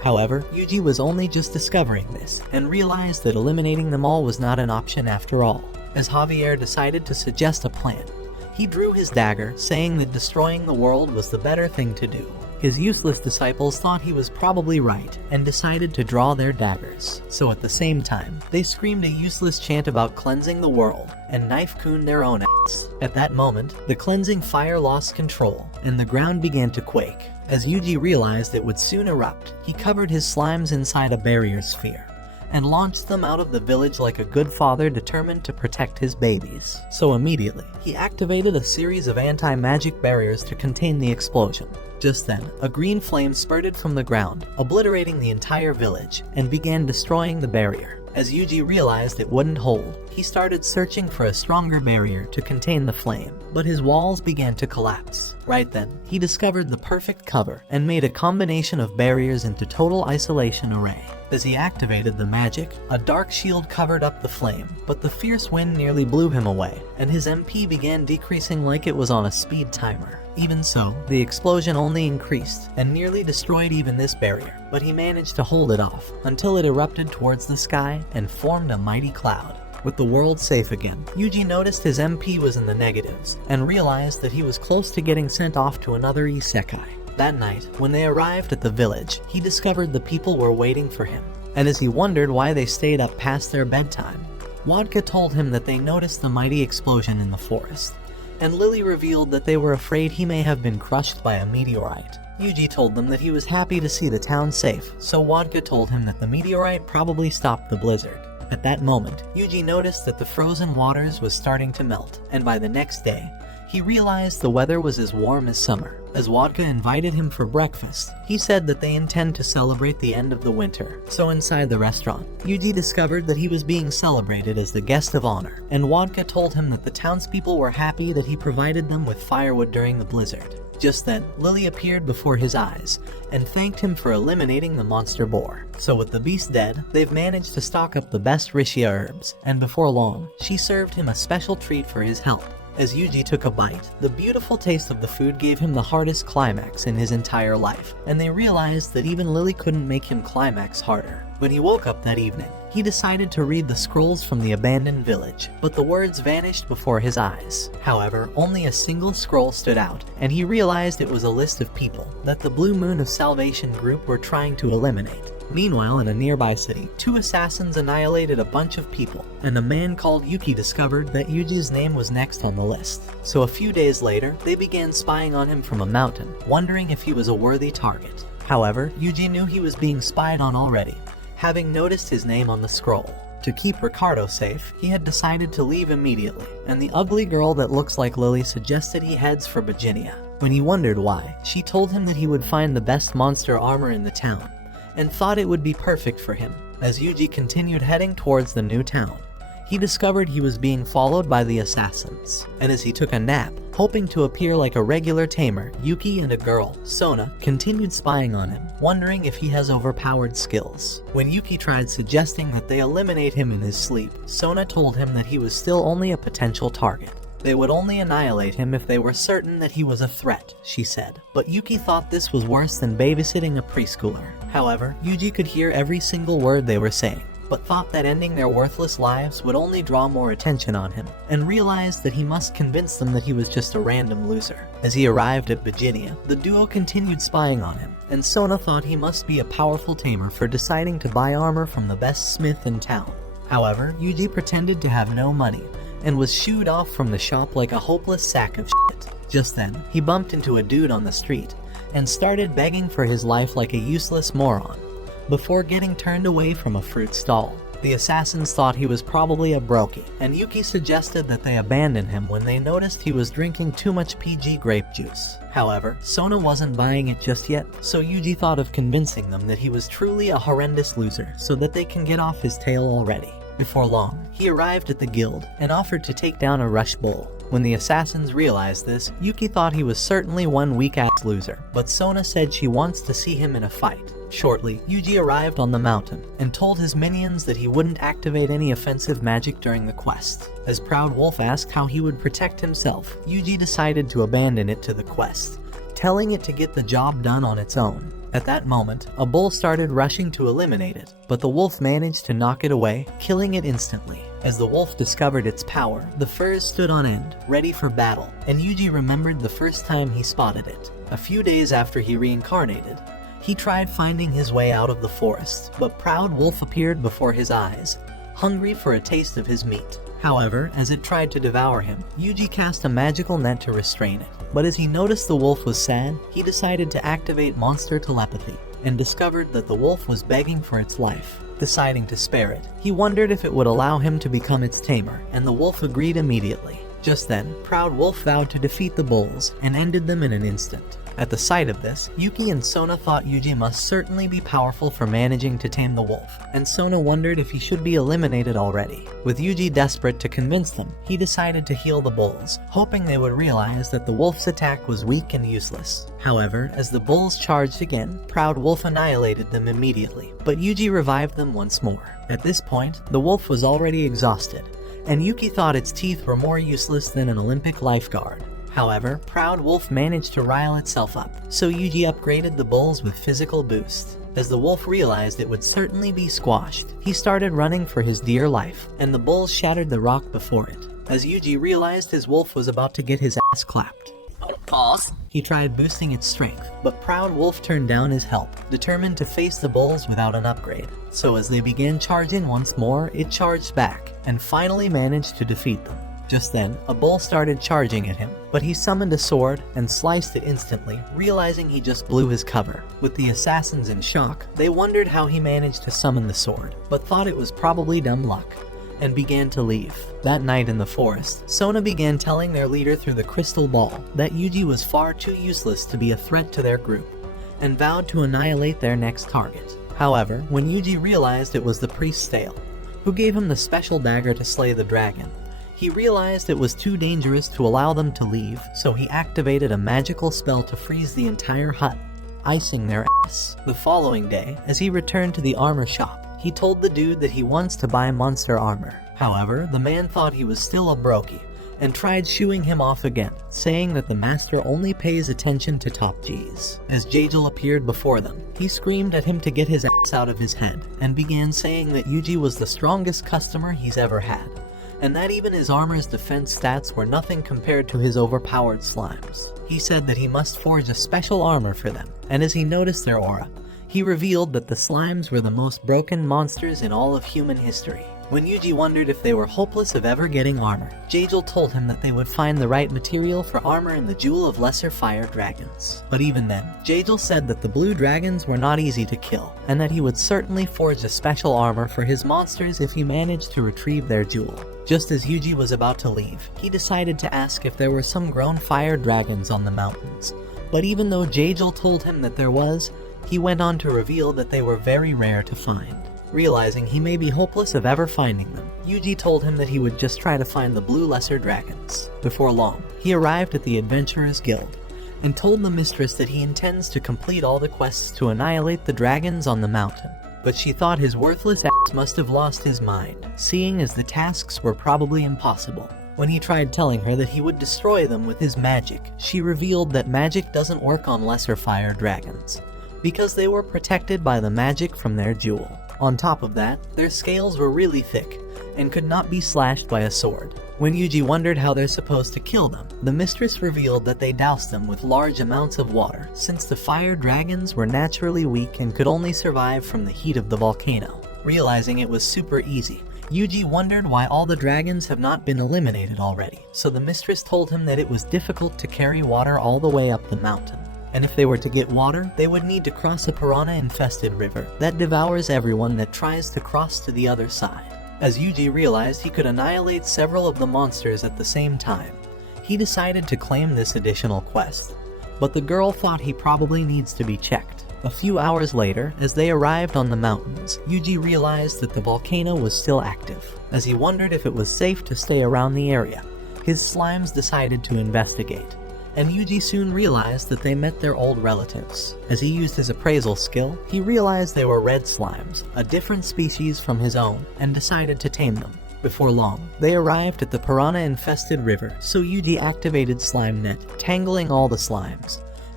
However, Yuji was only just discovering this, and realized that eliminating them all was not an option after all. As Javier decided to suggest a plan, he drew his dagger, saying that destroying the world was the better thing to do. His useless disciples thought he was probably right, and decided to draw their daggers. So at the same time, they screamed a useless chant about cleansing the world, and knife-cooned their own ass. At that moment, the cleansing fire lost control, and the ground began to quake. As Yuji realized it would soon erupt, he covered his slimes inside a barrier sphere, and launched them out of the village like a good father determined to protect his babies. So immediately, he activated a series of anti-magic barriers to contain the explosion. Just then, a green flame spurted from the ground, obliterating the entire village, and began destroying the barrier. As Yuji realized it wouldn't hold, he started searching for a stronger barrier to contain the flame, but his walls began to collapse. Right then, he discovered the perfect cover and made a combination of barriers into total isolation array. As he activated the magic, a dark shield covered up the flame, but the fierce wind nearly blew him away, and his MP began decreasing like it was on a speed timer. Even so, the explosion only increased, and nearly destroyed even this barrier, but he managed to hold it off, until it erupted towards the sky and formed a mighty cloud. With the world safe again, Yuji noticed his MP was in the negatives, and realized that he was close to getting sent off to another isekai. That night, when they arrived at the village, he discovered the people were waiting for him, and as he wondered why they stayed up past their bedtime, Wadka told him that they noticed the mighty explosion in the forest, and Lily revealed that they were afraid he may have been crushed by a meteorite. Yuji told them that he was happy to see the town safe, so Wadka told him that the meteorite probably stopped the blizzard. At that moment, Yuji noticed that the frozen waters was starting to melt, and by the next day, he realized the weather was as warm as summer. As Wadka invited him for breakfast, he said that they intend to celebrate the end of the winter. So inside the restaurant, Yuji discovered that he was being celebrated as the guest of honor, and Wadka told him that the townspeople were happy that he provided them with firewood during the blizzard. Just then, Lily appeared before his eyes, and thanked him for eliminating the monster boar. So with the beast dead, they've managed to stock up the best Rishia herbs, and before long, she served him a special treat for his help. As Yuji took a bite, the beautiful taste of the food gave him the hardest climax in his entire life, and they realized that even Lily couldn't make him climax harder. When he woke up that evening, he decided to read the scrolls from the abandoned village, but the words vanished before his eyes. However, only a single scroll stood out, and he realized it was a list of people that the Blue Moon of Salvation group were trying to eliminate. Meanwhile, in a nearby city, 2 assassins annihilated a bunch of people, and a man called Yuki discovered that Yuji's name was next on the list. So a few days later, they began spying on him from a mountain, wondering if he was a worthy target. However, Yuji knew he was being spied on already, having noticed his name on the scroll. To keep Ricardo safe, he had decided to leave immediately, and the ugly girl that looks like Lily suggested he heads for Virginia. When he wondered why, she told him that he would find the best monster armor in the town, and thought it would be perfect for him. As Yuji continued heading towards the new town, he discovered he was being followed by the assassins, and as he took a nap, hoping to appear like a regular tamer, Yuki and a girl, Sona, continued spying on him, wondering if he has overpowered skills. When Yuki tried suggesting that they eliminate him in his sleep, Sona told him that he was still only a potential target. They would only annihilate him if they were certain that he was a threat, she said. But Yuki thought this was worse than babysitting a preschooler. However, Yuji could hear every single word they were saying, but thought that ending their worthless lives would only draw more attention on him, and realized that he must convince them that he was just a random loser. As he arrived at Virginia, the duo continued spying on him, and Sona thought he must be a powerful tamer for deciding to buy armor from the best smith in town. However, Yuji pretended to have no money, and was shooed off from the shop like a hopeless sack of shit. Just then, he bumped into a dude on the street, and started begging for his life like a useless moron, before getting turned away from a fruit stall. The assassins thought he was probably a brokey, and Yuki suggested that they abandon him when they noticed he was drinking too much PG grape juice. However, Sona wasn't buying it just yet, so Yuji thought of convincing them that he was truly a horrendous loser so that they can get off his tail already. Before long, he arrived at the guild and offered to take down a rush bull. When the assassins realized this, Yuki thought he was certainly one weak-ass loser, but Sona said she wants to see him in a fight. Shortly, Yuji arrived on the mountain and told his minions that he wouldn't activate any offensive magic during the quest. As Proud Wolf asked how he would protect himself, Yuji decided to abandon it to the quest, telling it to get the job done on its own. At that moment, a bull started rushing to eliminate it, but the wolf managed to knock it away, killing it instantly. As the wolf discovered its power, the furs stood on end, ready for battle, and Yuji remembered the first time he spotted it. A few days after he reincarnated, he tried finding his way out of the forest, but Proud Wolf appeared before his eyes, hungry for a taste of his meat. However, as it tried to devour him, Yuji cast a magical net to restrain it. But as he noticed the wolf was sad, he decided to activate monster telepathy, and discovered that the wolf was begging for its life. Deciding to spare it, he wondered if it would allow him to become its tamer, and the wolf agreed immediately. Just then, Proud Wolf vowed to defeat the bulls, and ended them in an instant. At the sight of this, Yuki and Sona thought Yuji must certainly be powerful for managing to tame the wolf, and Sona wondered if he should be eliminated already. With Yuji desperate to convince them, he decided to heal the bulls, hoping they would realize that the wolf's attack was weak and useless. However, as the bulls charged again, Proud Wolf annihilated them immediately, but Yuji revived them once more. At this point, the wolf was already exhausted, and Yuki thought its teeth were more useless than an Olympic lifeguard. However, Proud Wolf managed to rile itself up, so Yuji upgraded the bulls with physical boost. As the wolf realized it would certainly be squashed, he started running for his dear life, and the bulls shattered the rock before it. As Yuji realized his wolf was about to get his ass clapped, Pause. he tried boosting its strength, but Proud Wolf turned down his help, determined to face the bulls without an upgrade. So as they began charging once more, it charged back, and finally managed to defeat them. Just then, a bull started charging at him, but he summoned a sword and sliced it instantly, realizing he just blew his cover. With the assassins in shock, they wondered how he managed to summon the sword, but thought it was probably dumb luck, and began to leave. That night in the forest, Sona began telling their leader through the crystal ball that Yuji was far too useless to be a threat to their group, and vowed to annihilate their next target. However, when Yuji realized it was the priest Stale, who gave him the special dagger to slay the dragon, he realized it was too dangerous to allow them to leave, so he activated a magical spell to freeze the entire hut, icing their ass. The following day, as he returned to the armor shop, he told the dude that he wants to buy monster armor. However, the man thought he was still a brokey, and tried shooing him off again, saying that the master only pays attention to top Gs. As Jagel appeared before them, he screamed at him to get his ass out of his head, and began saying that Yuji was the strongest customer he's ever had, and that even his armor's defense stats were nothing compared to his overpowered slimes. He said that he must forge a special armor for them, and as he noticed their aura, he revealed that the slimes were the most broken monsters in all of human history. When Yuji wondered if they were hopeless of ever getting armor, Jagel told him that they would find the right material for armor in the Jewel of Lesser Fire Dragons. But even then, Jagel said that the blue dragons were not easy to kill, and that he would certainly forge a special armor for his monsters if he managed to retrieve their jewel. Just as Yuji was about to leave, he decided to ask if there were some grown fire dragons on the mountains. But even though Jagel told him that there was, he went on to reveal that they were very rare to find. Realizing he may be hopeless of ever finding them, Yuji told him that he would just try to find the blue lesser dragons. Before long, he arrived at the Adventurers Guild, and told the mistress that he intends to complete all the quests to annihilate the dragons on the mountain. But she thought his worthless ass must have lost his mind, seeing as the tasks were probably impossible. When he tried telling her that he would destroy them with his magic, she revealed that magic doesn't work on lesser fire dragons, because they were protected by the magic from their jewel. On top of that, their scales were really thick, and could not be slashed by a sword. When Yuji wondered how they're supposed to kill them, the mistress revealed that they doused them with large amounts of water, since the fire dragons were naturally weak and could only survive from the heat of the volcano. Realizing it was super easy, Yuji wondered why all the dragons have not been eliminated already, so the mistress told him that it was difficult to carry water all the way up the mountain. And if they were to get water, they would need to cross a piranha-infested river that devours everyone that tries to cross to the other side. As Yuji realized he could annihilate several of the monsters at the same time, he decided to claim this additional quest. But the girl thought he probably needs to be checked. A few hours later, as they arrived on the mountains, Yuji realized that the volcano was still active. As he wondered if it was safe to stay around the area, his slimes decided to investigate, and Yuji soon realized that they met their old relatives. As he used his appraisal skill, he realized they were red slimes, a different species from his own, and decided to tame them. Before long, they arrived at the piranha-infested river, so Yuji activated Slime Net, tangling all the slimes,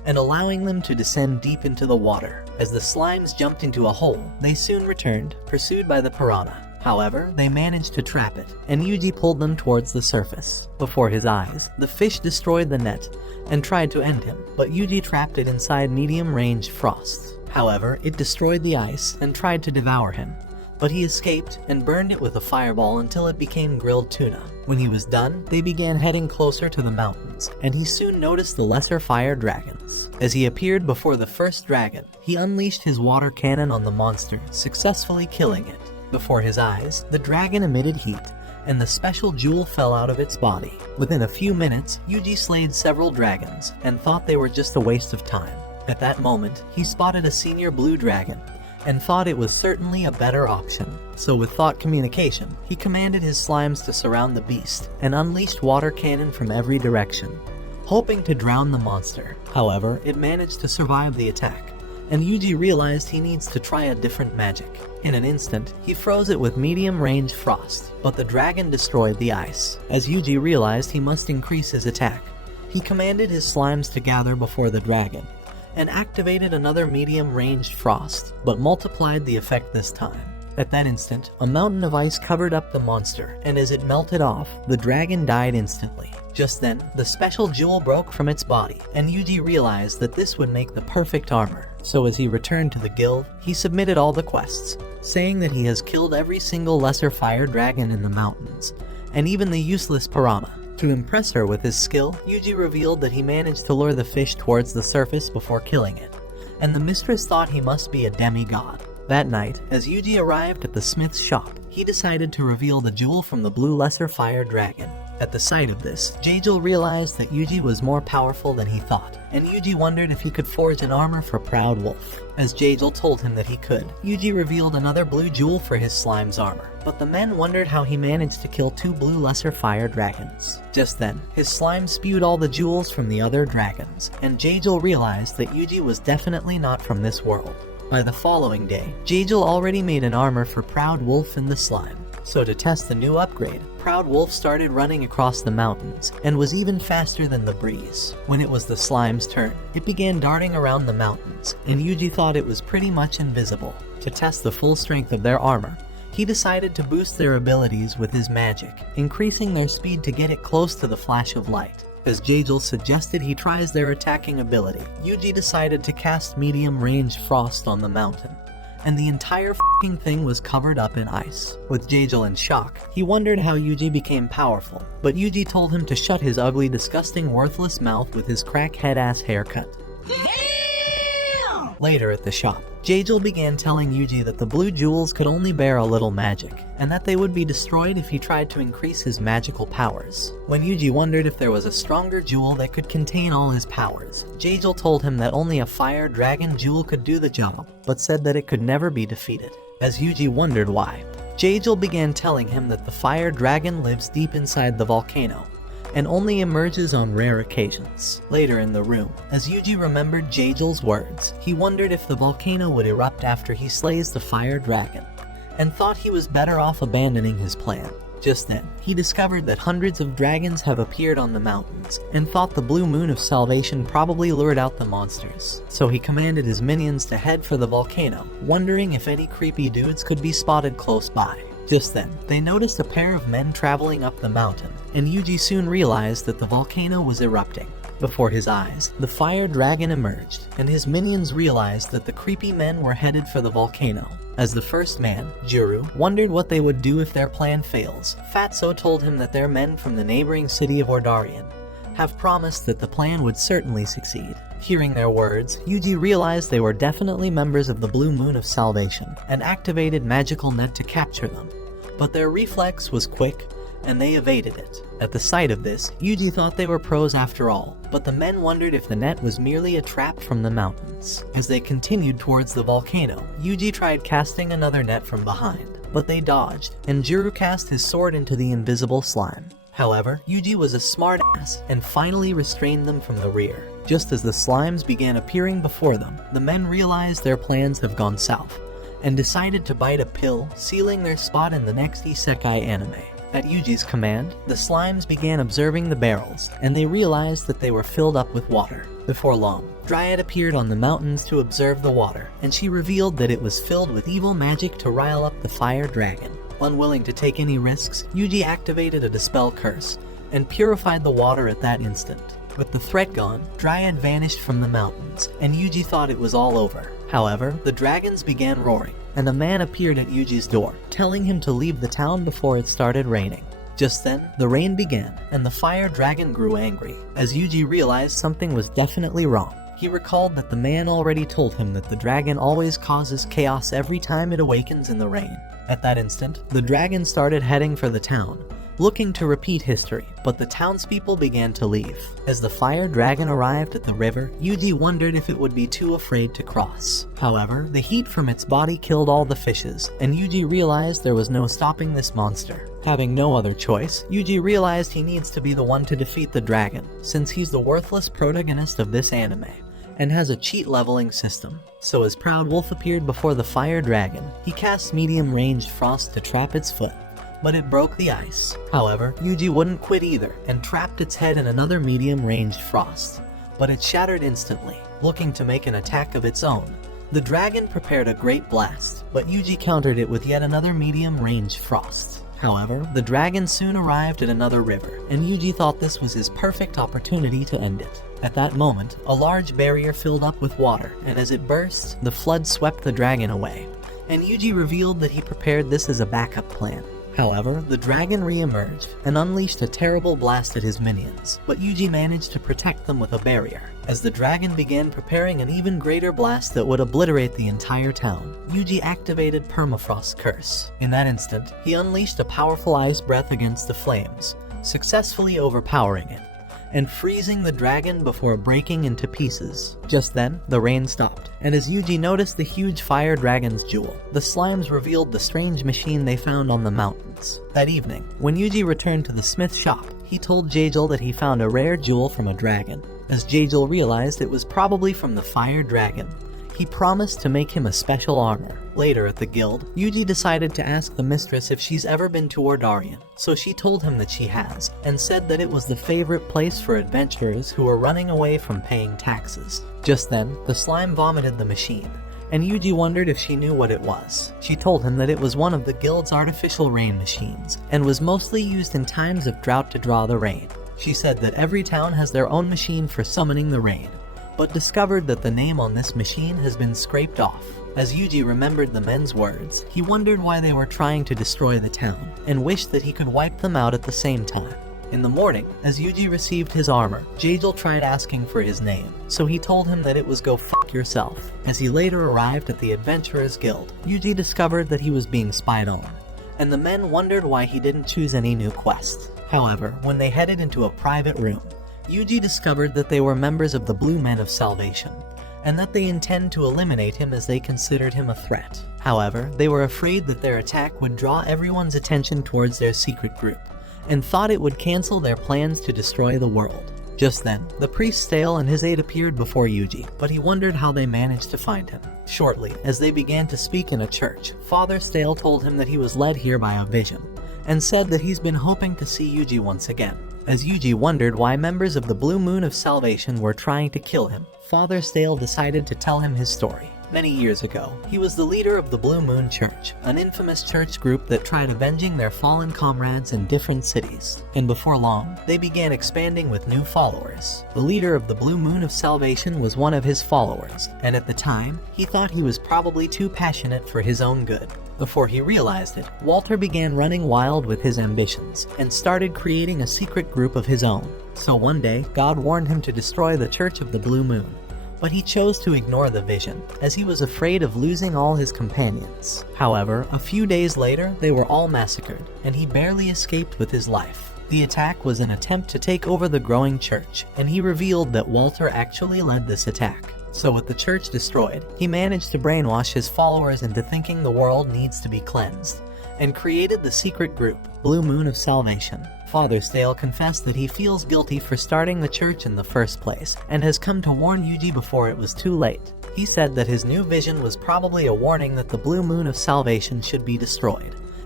and allowing them to descend deep into the water. As the slimes jumped into a hole, they soon returned, pursued by the piranha. However, they managed to trap it, and Yuji pulled them towards the surface. Before his eyes, the fish destroyed the net and tried to end him, but Yuji trapped it inside medium-range frost. However, it destroyed the ice and tried to devour him, but he escaped and burned it with a fireball until it became grilled tuna. When he was done, they began heading closer to the mountains, and he soon noticed the lesser fire dragons. As he appeared before the first dragon, he unleashed his water cannon on the monster, successfully killing it. Before his eyes, the dragon emitted heat, and the special jewel fell out of its body. Within a few minutes, Yuji slayed several dragons, and thought they were just a waste of time. At that moment, he spotted a senior blue dragon, and thought it was certainly a better option. So with thought communication, he commanded his slimes to surround the beast, and unleashed water cannon from every direction, hoping to drown the monster. However, it managed to survive the attack, and Yuji realized he needs to try a different magic. In an instant, he froze it with medium-range frost, but the dragon destroyed the ice. As Yuji realized he must increase his attack, he commanded his slimes to gather before the dragon, and activated another medium-ranged frost, but multiplied the effect this time. At that instant, a mountain of ice covered up the monster, and as it melted off, the dragon died instantly. Just then, the special jewel broke from its body, and Yuji realized that this would make the perfect armor. So as he returned to the guild, he submitted all the quests, saying that he has killed every single lesser fire dragon in the mountains, and even the useless piranha. To impress her with his skill, Yuji revealed that he managed to lure the fish towards the surface before killing it, and the mistress thought he must be a demigod. That night, as Yuji arrived at the smith's shop, he decided to reveal the jewel from the blue lesser fire dragon. At the sight of this, Jajal realized that Yuji was more powerful than he thought, and Yuji wondered if he could forge an armor for Proud Wolf. As Jajal told him that he could, Yuji revealed another blue jewel for his slime's armor, but the men wondered how he managed to kill 2 blue lesser fire dragons. Just then, his slime spewed all the jewels from the other dragons, and Jajal realized that Yuji was definitely not from this world. By the following day, Jajal already made an armor for Proud Wolf in the slime. So to test the new upgrade, Proud Wolf started running across the mountains, and was even faster than the breeze. When it was the slime's turn, it began darting around the mountains, and Yuji thought it was pretty much invisible. To test the full strength of their armor, he decided to boost their abilities with his magic, increasing their speed to get it close to the flash of light. As Jajal suggested he tries their attacking ability, Yuji decided to cast medium-range frost on the mountain, and the entire f***ing thing was covered up in ice. With Jajal in shock, he wondered how Yuji became powerful, but Yuji told him to shut his ugly, disgusting, worthless mouth with his crackhead-ass haircut. Later at the shop, Jajal began telling Yuji that the blue jewels could only bear a little magic, and that they would be destroyed if he tried to increase his magical powers. When Yuji wondered if there was a stronger jewel that could contain all his powers, Jajal told him that only a fire dragon jewel could do the job, but said that it could never be defeated. As Yuji wondered why, Jajal began telling him that the fire dragon lives deep inside the volcano, and only emerges on rare occasions. Later in the room, as Yuji remembered Jajal's words, he wondered if the volcano would erupt after he slays the fire dragon, and thought he was better off abandoning his plan. Just then, he discovered that hundreds of dragons have appeared on the mountains, and thought the blue moon of salvation probably lured out the monsters. So he commanded his minions to head for the volcano, wondering if any creepy dudes could be spotted close by. Just then, they noticed a pair of men traveling up the mountain, and Yuji soon realized that the volcano was erupting. Before his eyes, the fire dragon emerged, and his minions realized that the creepy men were headed for the volcano. As the first man, Juru, wondered what they would do if their plan fails, Fatso told him that their men from the neighboring city of Ordarian have promised that the plan would certainly succeed. Hearing their words, Yuji realized they were definitely members of the Blue Moon of Salvation, and activated Magical Net to capture them. But their reflex was quick, and they evaded it. At the sight of this, Yuji thought they were pros after all, but the men wondered if the net was merely a trap from the mountains. As they continued towards the volcano, Yuji tried casting another net from behind, but they dodged, and Juru cast his sword into the invisible slime. However, Yuji was a smartass and finally restrained them from the rear. Just as the slimes began appearing before them, the men realized their plans have gone south, and decided to bite a pill, sealing their spot in the next isekai anime. At Yuji's command, the slimes began observing the barrels, and they realized that they were filled up with water. Before long, Dryad appeared on the mountains to observe the water, and she revealed that it was filled with evil magic to rile up the fire dragon. Unwilling to take any risks, Yuji activated a dispel curse, and purified the water at that instant. With the threat gone, Dryad vanished from the mountains, and Yuji thought it was all over. However, the dragons began roaring, and a man appeared at Yuji's door, telling him to leave the town before it started raining. Just then, the rain began, and the fire dragon grew angry, as Yuji realized something was definitely wrong. He recalled that the man already told him that the dragon always causes chaos every time it awakens in the rain. At that instant, the dragon started heading for the town, looking to repeat history, but the townspeople began to leave. As the fire dragon arrived at the river, Yuji wondered if it would be too afraid to cross. However, the heat from its body killed all the fishes, and Yuji realized there was no stopping this monster. Having no other choice, Yuji realized he needs to be the one to defeat the dragon, since he's the worthless protagonist of this anime, and has a cheat leveling system. So as Proud Wolf appeared before the fire dragon, he cast medium-ranged frost to trap its foot, but it broke the ice. However, Yuji wouldn't quit either, and trapped its head in another medium-ranged frost, but it shattered instantly. Looking to make an attack of its own, the dragon prepared a great blast, but Yuji countered it with yet another medium-ranged frost. However, the dragon soon arrived at another river, and Yuji thought this was his perfect opportunity to end it. At that moment, a large barrier filled up with water, and as it burst, the flood swept the dragon away, and Yuji revealed that he prepared this as a backup plan. However, the dragon re-emerged and unleashed a terrible blast at his minions, but Yuji managed to protect them with a barrier. As the dragon began preparing an even greater blast that would obliterate the entire town, Yuji activated Permafrost Curse. In that instant, he unleashed a powerful ice breath against the flames, successfully overpowering it, and freezing the dragon before breaking into pieces. Just then, the rain stopped, and as Yuji noticed the huge fire dragon's jewel, the slimes revealed the strange machine they found on the mountains. That evening, when Yuji returned to the smith shop, he told Jajal that he found a rare jewel from a dragon. As Jajal realized it was probably from the fire dragon, he promised to make him a special armor. Later at the guild, Yuji decided to ask the mistress if she's ever been to Ordarian, so she told him that she has, and said that it was the favorite place for adventurers who were running away from paying taxes. Just then, the slime vomited the machine, and Yuji wondered if she knew what it was. She told him that it was one of the guild's artificial rain machines, and was mostly used in times of drought to draw the rain. She said that every town has their own machine for summoning the rain, but discovered that the name on this machine has been scraped off. As Yuji remembered the men's words, he wondered why they were trying to destroy the town, and wished that he could wipe them out at the same time. In the morning, as Yuji received his armor, Jajal tried asking for his name, so he told him that it was go fuck yourself. As he later arrived at the Adventurers Guild, Yuji discovered that he was being spied on, and the men wondered why he didn't choose any new quests. However, when they headed into a private room, Yuji discovered that they were members of the Blue Men of Salvation, and that they intend to eliminate him as they considered him a threat. However, they were afraid that their attack would draw everyone's attention towards their secret group, and thought it would cancel their plans to destroy the world. Just then, the priest Stale and his aide appeared before Yuji, but he wondered how they managed to find him. Shortly, as they began to speak in a church, Father Stale told him that he was led here by a vision, and said that he's been hoping to see Yuji once again. As Yuji wondered why members of the Blue Moon of Salvation were trying to kill him, Father Stale decided to tell him his story. Many years ago, he was the leader of the Blue Moon Church, an infamous church group that tried avenging their fallen comrades in different cities. And before long, they began expanding with new followers. The leader of the Blue Moon of Salvation was one of his followers, and at the time, he thought he was probably too passionate for his own good. Before he realized it, Walter began running wild with his ambitions, and started creating a secret group of his own. So one day, God warned him to destroy the Church of the Blue Moon. But he chose to ignore the vision, as he was afraid of losing all his companions. However, a few days later, they were all massacred, and he barely escaped with his life. The attack was an attempt to take over the growing church, and he revealed that Walter actually led this attack. So with the church destroyed, he managed to brainwash his followers into thinking the world needs to be cleansed, and created the secret group, Blue Moon of Salvation. Father Stale confessed that he feels guilty for starting the church in the first place, and has come to warn Yuji before it was too late. He said that his new vision was probably a warning that the Blue Moon of Salvation should be destroyed,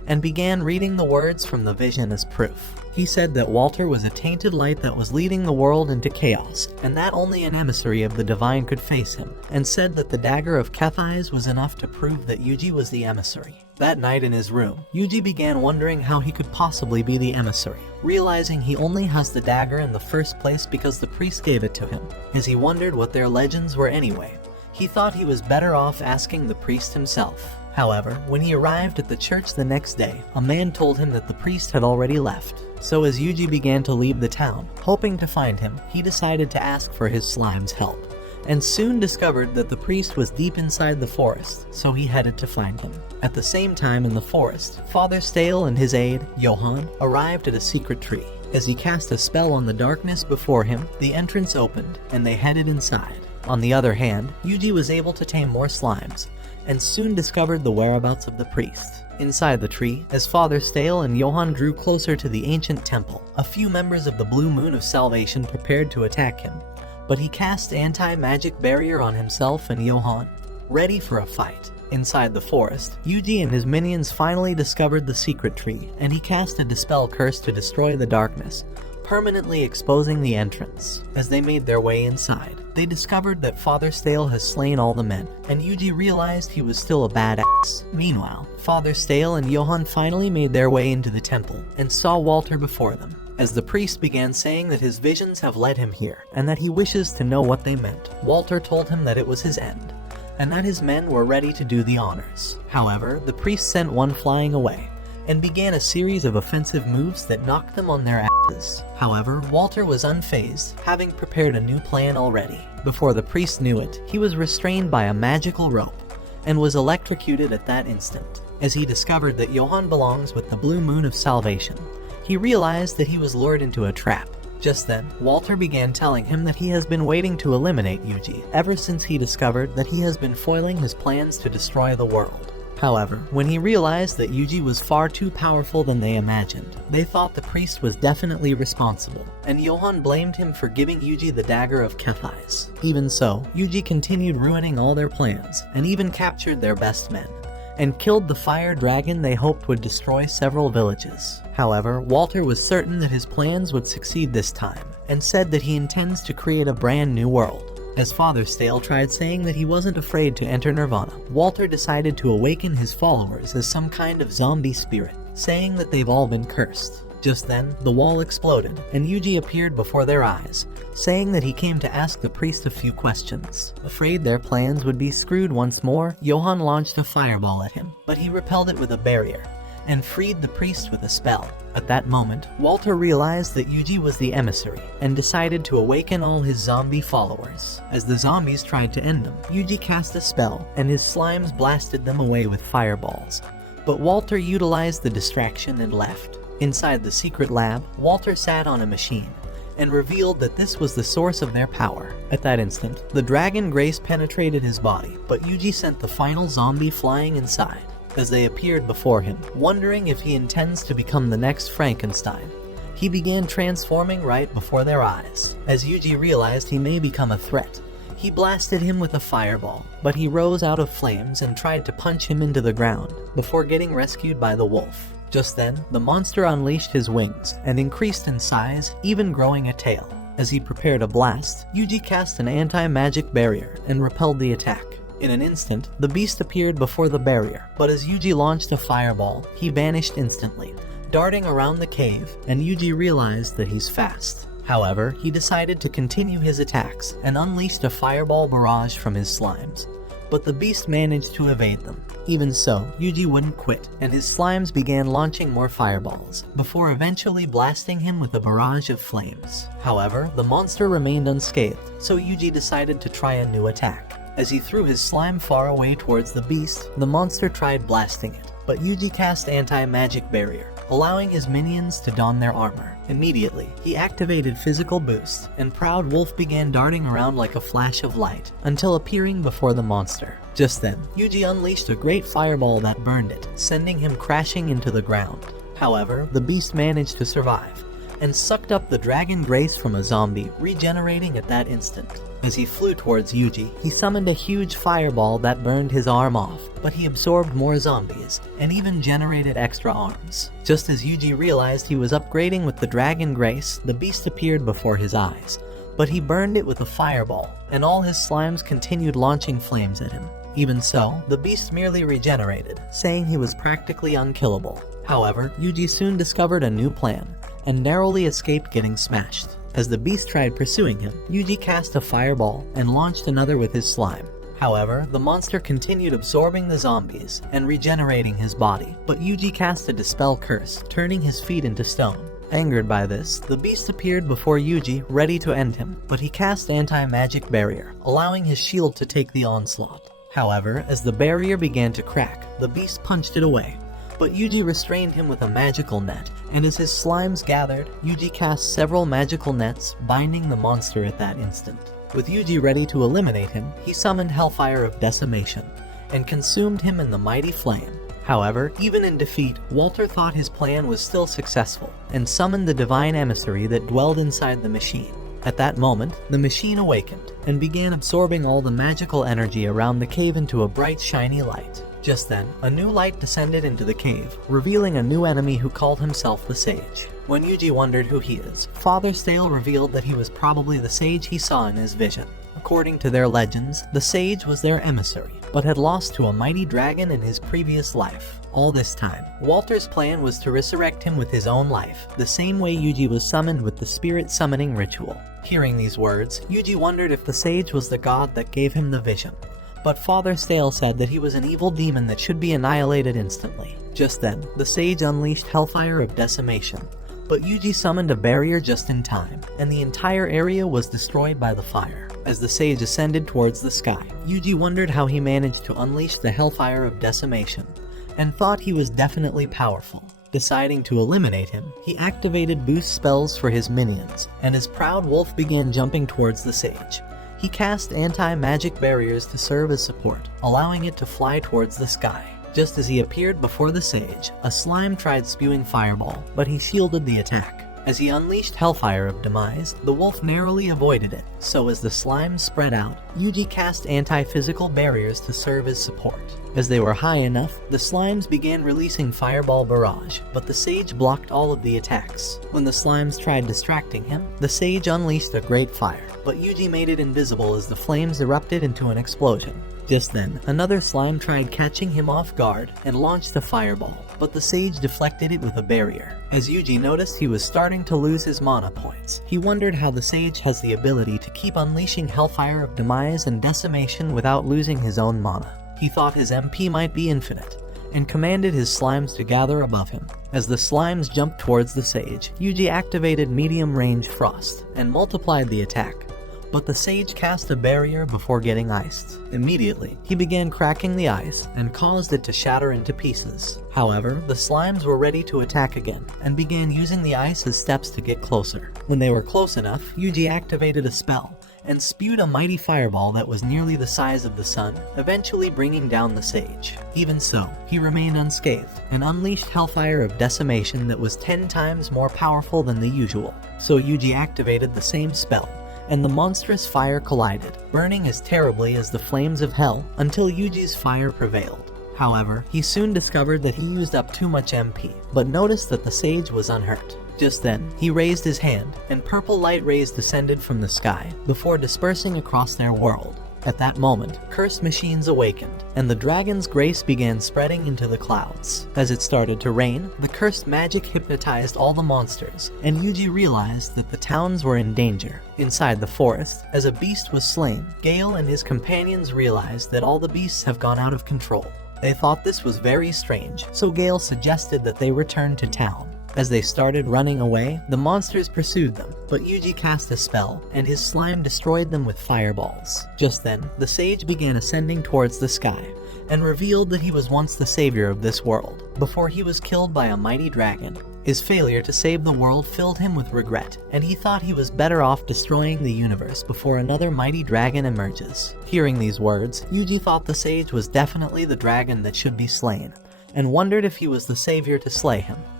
and began reading the words from the vision as proof. He said that Walter was a tainted light that was leading the world into chaos, and that only an emissary of the divine could face him, and said that the dagger of Kethai's was enough to prove that Yuji was the emissary. That night in his room, Yuji began wondering how he could possibly be the emissary, realizing he only has the dagger in the first place because the priest gave it to him. As he wondered what their legends were anyway, he thought he was better off asking the priest himself. However, when he arrived at the church the next day, a man told him that the priest had already left. So as Yuji began to leave the town, hoping to find him, he decided to ask for his slime's help, and soon discovered that the priest was deep inside the forest, so he headed to find him. At the same time in the forest, Father Stale and his aide, Johann, arrived at a secret tree. As he cast a spell on the darkness before him, the entrance opened, and they headed inside. On the other hand, Yuji was able to tame more slimes, and soon discovered the whereabouts of the priest. Inside the tree, as Father Stale and Johann drew closer to the ancient temple, a few members of the Blue Moon of Salvation prepared to attack him, but he cast anti-magic barrier on himself and Johann, ready for a fight. Inside the forest, Yuji and his minions finally discovered the secret tree, and he cast a dispel curse to destroy the darkness, permanently exposing the entrance. As they made their way inside, they discovered that Father Stale has slain all the men, and Yuji realized he was still a badass. Meanwhile, Father Stale and Johann finally made their way into the temple, and saw Walter before them. As the priest began saying that his visions have led him here, and that he wishes to know what they meant, Walter told him that it was his end, and that his men were ready to do the honors. However, the priest sent one flying away, and began a series of offensive moves that knocked them on their asses. However, Walter was unfazed, having prepared a new plan already. Before the priest knew it, he was restrained by a magical rope, and was electrocuted at that instant. As he discovered that Johann belongs with the Blue Moon of Salvation, he realized that he was lured into a trap. Just then, Walter began telling him that he has been waiting to eliminate Yuji ever since he discovered that he has been foiling his plans to destroy the world. However, when he realized that Yuji was far too powerful than they imagined, they thought the priest was definitely responsible, and Johann blamed him for giving Yuji the dagger of Kethai's. Even so, Yuji continued ruining all their plans, and even captured their best men, and killed the fire dragon they hoped would destroy several villages. However, Walter was certain that his plans would succeed this time, and said that he intends to create a brand new world. As Father Stale tried saying that he wasn't afraid to enter Nirvana, Walter decided to awaken his followers as some kind of zombie spirit, saying that they've all been cursed. Just then, the wall exploded, and Yuji appeared before their eyes, saying that he came to ask the priest a few questions. Afraid their plans would be screwed once more, Johann launched a fireball at him, but he repelled it with a barrier, and freed the priest with a spell. At that moment, Walter realized that Yuji was the emissary, and decided to awaken all his zombie followers. As the zombies tried to end him, Yuji cast a spell, and his slimes blasted them away with fireballs. But Walter utilized the distraction and left. Inside the secret lab, Walter sat on a machine, and revealed that this was the source of their power. At that instant, the dragon grace penetrated his body, but Yuji sent the final zombie flying inside. As they appeared before him, wondering if he intends to become the next Frankenstein, he began transforming right before their eyes. As Yuji realized he may become a threat, he blasted him with a fireball, but he rose out of flames and tried to punch him into the ground, before getting rescued by the wolf. Just then, the monster unleashed his wings, and increased in size, even growing a tail. As he prepared a blast, Yuji cast an anti-magic barrier, and repelled the attack. In an instant, the beast appeared before the barrier, but as Yuji launched a fireball, he vanished instantly, darting around the cave, and Yuji realized that he's fast. However, he decided to continue his attacks, and unleashed a fireball barrage from his slimes, but the beast managed to evade them. Even so, Yuji wouldn't quit, and his slimes began launching more fireballs, before eventually blasting him with a barrage of flames. However, the monster remained unscathed, so Yuji decided to try a new attack. As he threw his slime far away towards the beast, the monster tried blasting it, but Yuji cast anti-magic barrier, allowing his minions to don their armor. Immediately, he activated physical boost, and Proud Wolf began darting around like a flash of light, until appearing before the monster. Just then, Yuji unleashed a great fireball that burned it, sending him crashing into the ground. However, the beast managed to survive, and sucked up the dragon grace from a zombie, regenerating at that instant. As he flew towards Yuji, he summoned a huge fireball that burned his arm off, but he absorbed more zombies, and even generated extra arms. Just as Yuji realized he was upgrading with the dragon grace, the beast appeared before his eyes, but he burned it with a fireball, and all his slimes continued launching flames at him. Even so, the beast merely regenerated, saying he was practically unkillable. However, Yuji soon discovered a new plan, and narrowly escaped getting smashed. As the beast tried pursuing him, Yuji cast a fireball and launched another with his slime. However, the monster continued absorbing the zombies and regenerating his body, but Yuji cast a Dispel Curse, turning his feet into stone. Angered by this, the beast appeared before Yuji, ready to end him, but he cast Anti-Magic Barrier, allowing his shield to take the onslaught. However, as the barrier began to crack, the beast punched it away, but Yuji restrained him with a magical net, and as his slimes gathered, Yuji cast several magical nets, binding the monster at that instant. With Yuji ready to eliminate him, he summoned Hellfire of Decimation, and consumed him in the mighty flame. However, even in defeat, Walter thought his plan was still successful, and summoned the divine emissary that dwelled inside the machine. At that moment, the machine awakened, and began absorbing all the magical energy around the cave into a bright, shiny light. Just then, a new light descended into the cave, revealing a new enemy who called himself the Sage. When Yuji wondered who he is, Father Stale revealed that he was probably the sage he saw in his vision. According to their legends, the sage was their emissary, but had lost to a mighty dragon in his previous life. All this time, Walter's plan was to resurrect him with his own life, the same way Yuji was summoned with the spirit summoning ritual. Hearing these words, Yuji wondered if the sage was the god that gave him the vision. But Father Stale said that he was an evil demon that should be annihilated instantly. Just then, the sage unleashed Hellfire of Decimation, but Yuji summoned a barrier just in time, and the entire area was destroyed by the fire. As the sage ascended towards the sky, Yuji wondered how he managed to unleash the Hellfire of Decimation, and thought he was definitely powerful. Deciding to eliminate him, he activated boost spells for his minions, and his proud wolf began jumping towards the sage. He cast anti-magic barriers to serve as support, allowing it to fly towards the sky. Just as he appeared before the sage, a slime tried spewing fireball, but he shielded the attack. As he unleashed Hellfire of Demise, the wolf narrowly avoided it, so as the slime spread out, Yuji cast anti-physical barriers to serve as support. As they were high enough, the slimes began releasing Fireball Barrage, but the sage blocked all of the attacks. When the slimes tried distracting him, the sage unleashed a great fire, but Yuji made it invisible as the flames erupted into an explosion. Just then, another slime tried catching him off guard and launched a fireball, but the sage deflected it with a barrier. As Yuji noticed he was starting to lose his mana points, he wondered how the sage has the ability to keep unleashing Hellfire of Demise and Decimation without losing his own mana. He thought his MP might be infinite, and commanded his slimes to gather above him. As the slimes jumped towards the sage, Yuji activated Medium Range Frost and multiplied the attack. But the sage cast a barrier before getting iced. Immediately, he began cracking the ice and caused it to shatter into pieces. However, the slimes were ready to attack again and began using the ice as steps to get closer. When they were close enough, Yuji activated a spell and spewed a mighty fireball that was nearly the size of the sun, eventually bringing down the sage. Even so, he remained unscathed and unleashed Hellfire of Decimation that was 10 times more powerful than the usual. So Yuji activated the same spell, and the monstrous fire collided, burning as terribly as the flames of hell until Yuji's fire prevailed. However, he soon discovered that he used up too much MP, but noticed that the sage was unhurt. Just then, he raised his hand, and purple light rays descended from the sky, before dispersing across their world. At that moment, cursed machines awakened, and the dragon's grace began spreading into the clouds. As it started to rain, the cursed magic hypnotized all the monsters, and Yuji realized that the towns were in danger. Inside the forest, as a beast was slain, Gale and his companions realized that all the beasts have gone out of control. They thought this was very strange, so Gale suggested that they return to town. As they started running away, the monsters pursued them, but Yuji cast a spell, and his slime destroyed them with fireballs. Just then, the sage began ascending towards the sky, and revealed that he was once the savior of this world, before he was killed by a mighty dragon. His failure to save the world filled him with regret, and he thought he was better off destroying the universe before another mighty dragon emerges. Hearing these words, Yuji thought the sage was definitely the dragon that should be slain, and wondered if he was the savior to slay him.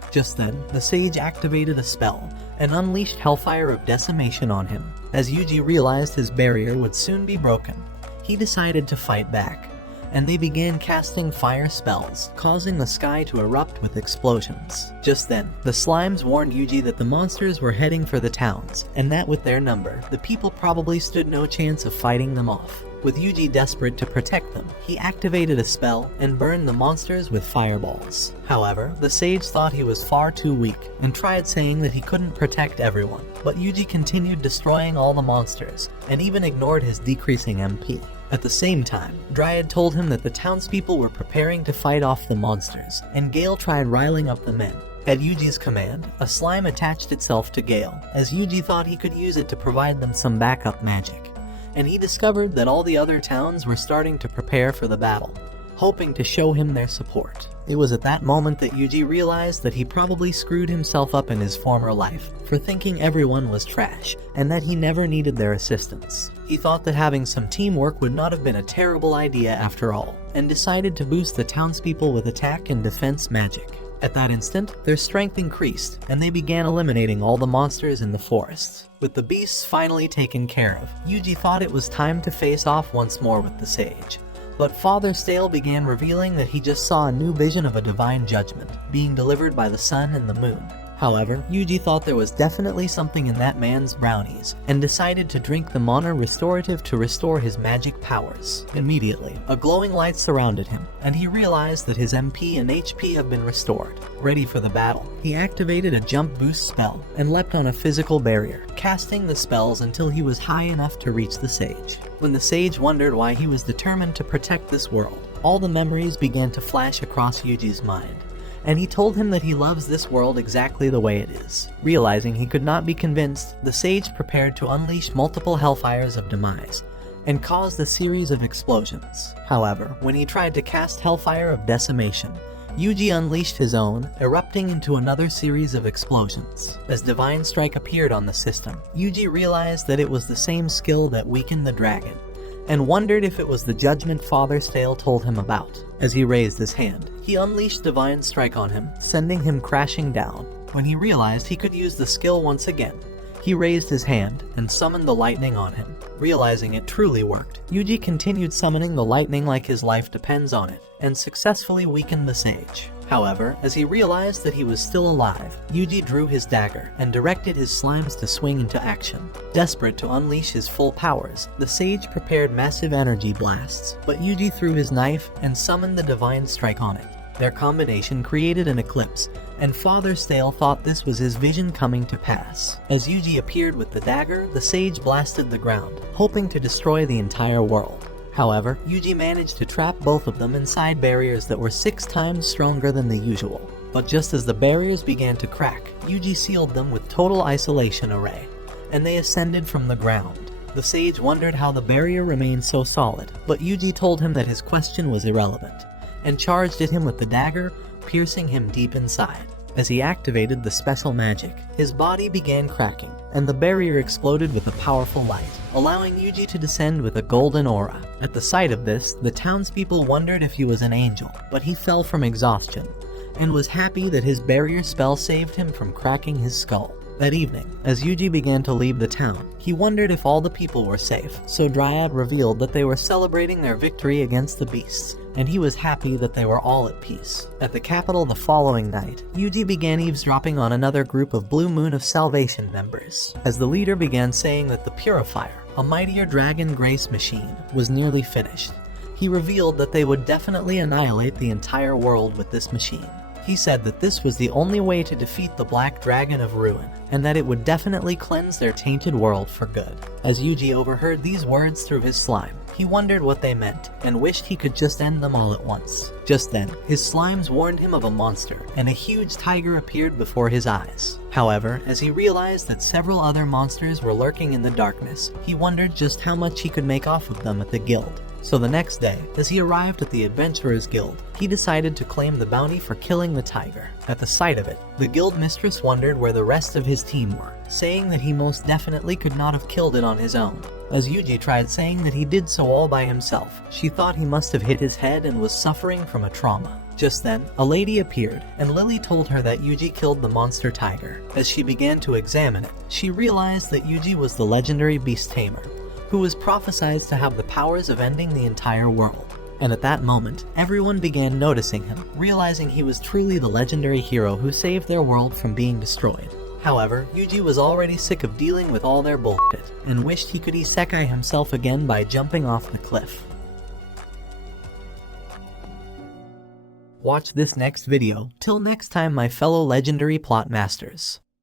Just then, the sage activated a spell and unleashed hellfire of decimation on him. As Yuji realized his barrier would soon be broken, he decided to fight back, and they began casting fire spells, causing the sky to erupt with explosions. Just then, the slimes warned Yuji that the monsters were heading for the towns, and that with their number, the people probably stood no chance of fighting them off. With Yuji desperate to protect them, he activated a spell and burned the monsters with fireballs. However, the sage thought he was far too weak and tried saying that he couldn't protect everyone, but Yuji continued destroying all the monsters and even ignored his decreasing MP. At the same time, Dryad told him that the townspeople were preparing to fight off the monsters, and Gale tried riling up the men. At Yuji's command, a slime attached itself to Gale, as Yuji thought he could use it to provide them some backup magic, and he discovered that all the other towns were starting to prepare for the battle, hoping to show him their support. It was at that moment that Yuji realized that he probably screwed himself up in his former life for thinking everyone was trash and that he never needed their assistance. He thought that having some teamwork would not have been a terrible idea after all, and decided to boost the townspeople with attack and defense magic. At that instant, their strength increased, and they began eliminating all the monsters in the forest. With the beasts finally taken care of, Yuji thought it was time to face off once more with the sage. But Father Stale began revealing that he just saw a new vision of a divine judgment being delivered by the sun and the moon. However, Yuji thought there was definitely something in that man's brownies, and decided to drink the mana restorative to restore his magic powers. Immediately, a glowing light surrounded him, and he realized that his MP and HP have been restored. Ready for the battle, he activated a jump boost spell and leapt on a physical barrier, casting the spells until he was high enough to reach the sage. When the sage wondered why he was determined to protect this world, all the memories began to flash across Yuji's mind, and he told him that he loves this world exactly the way it is. Realizing he could not be convinced, the sage prepared to unleash multiple hellfires of demise, and caused a series of explosions. However, when he tried to cast hellfire of decimation, Yuji unleashed his own, erupting into another series of explosions. As Divine Strike appeared on the system, Yuji realized that it was the same skill that weakened the dragon, and wondered if it was the judgment Father Stale told him about. As he raised his hand, he unleashed Divine Strike on him, sending him crashing down. When he realized he could use the skill once again, he raised his hand and summoned the lightning on him. Realizing it truly worked, Yuji continued summoning the lightning like his life depends on it, and successfully weakened the sage. However, as he realized that he was still alive, Yuji drew his dagger and directed his slimes to swing into action. Desperate to unleash his full powers, the sage prepared massive energy blasts, but Yuji threw his knife and summoned the Divine Strike on it. Their combination created an eclipse, and Father Stale thought this was his vision coming to pass. As Yuji appeared with the dagger, the sage blasted the ground, hoping to destroy the entire world. However, Yuji managed to trap both of them inside barriers that were 6 times stronger than the usual. But just as the barriers began to crack, Yuji sealed them with total isolation array, and they ascended from the ground. The sage wondered how the barrier remained so solid, but Yuji told him that his question was irrelevant, and charged at him with the dagger, piercing him deep inside. As he activated the special magic, his body began cracking, and the barrier exploded with a powerful light, allowing Yuji to descend with a golden aura. At the sight of this, the townspeople wondered if he was an angel, but he fell from exhaustion, and was happy that his barrier spell saved him from cracking his skull. That evening, as Yuji began to leave the town, he wondered if all the people were safe, so Dryad revealed that they were celebrating their victory against the beasts, and he was happy that they were all at peace. At the capital the following night, Yuji began eavesdropping on another group of Blue Moon of Salvation members, as the leader began saying that the Purifier, a mightier dragon grace machine, was nearly finished. He revealed that they would definitely annihilate the entire world with this machine. He said that this was the only way to defeat the Black Dragon of Ruin, and that it would definitely cleanse their tainted world for good. As Yuji overheard these words through his slime, he wondered what they meant, and wished he could just end them all at once. Just then, his slimes warned him of a monster, and a huge tiger appeared before his eyes. However, as he realized that several other monsters were lurking in the darkness, he wondered just how much he could make off of them at the guild. So the next day, as he arrived at the Adventurers Guild, he decided to claim the bounty for killing the tiger. At the sight of it, the guild mistress wondered where the rest of his team were, saying that he most definitely could not have killed it on his own. As Yuji tried saying that he did so all by himself, she thought he must have hit his head and was suffering from a trauma. Just then, a lady appeared, and Lily told her that Yuji killed the monster tiger. As she began to examine it, she realized that Yuji was the legendary beast tamer, who was prophesied to have the powers of ending the entire world. And at that moment, everyone began noticing him, realizing he was truly the legendary hero who saved their world from being destroyed. However, Yuji was already sick of dealing with all their bullshit, and wished he could isekai himself again by jumping off the cliff. Watch this next video. Till next time, my fellow legendary plot masters.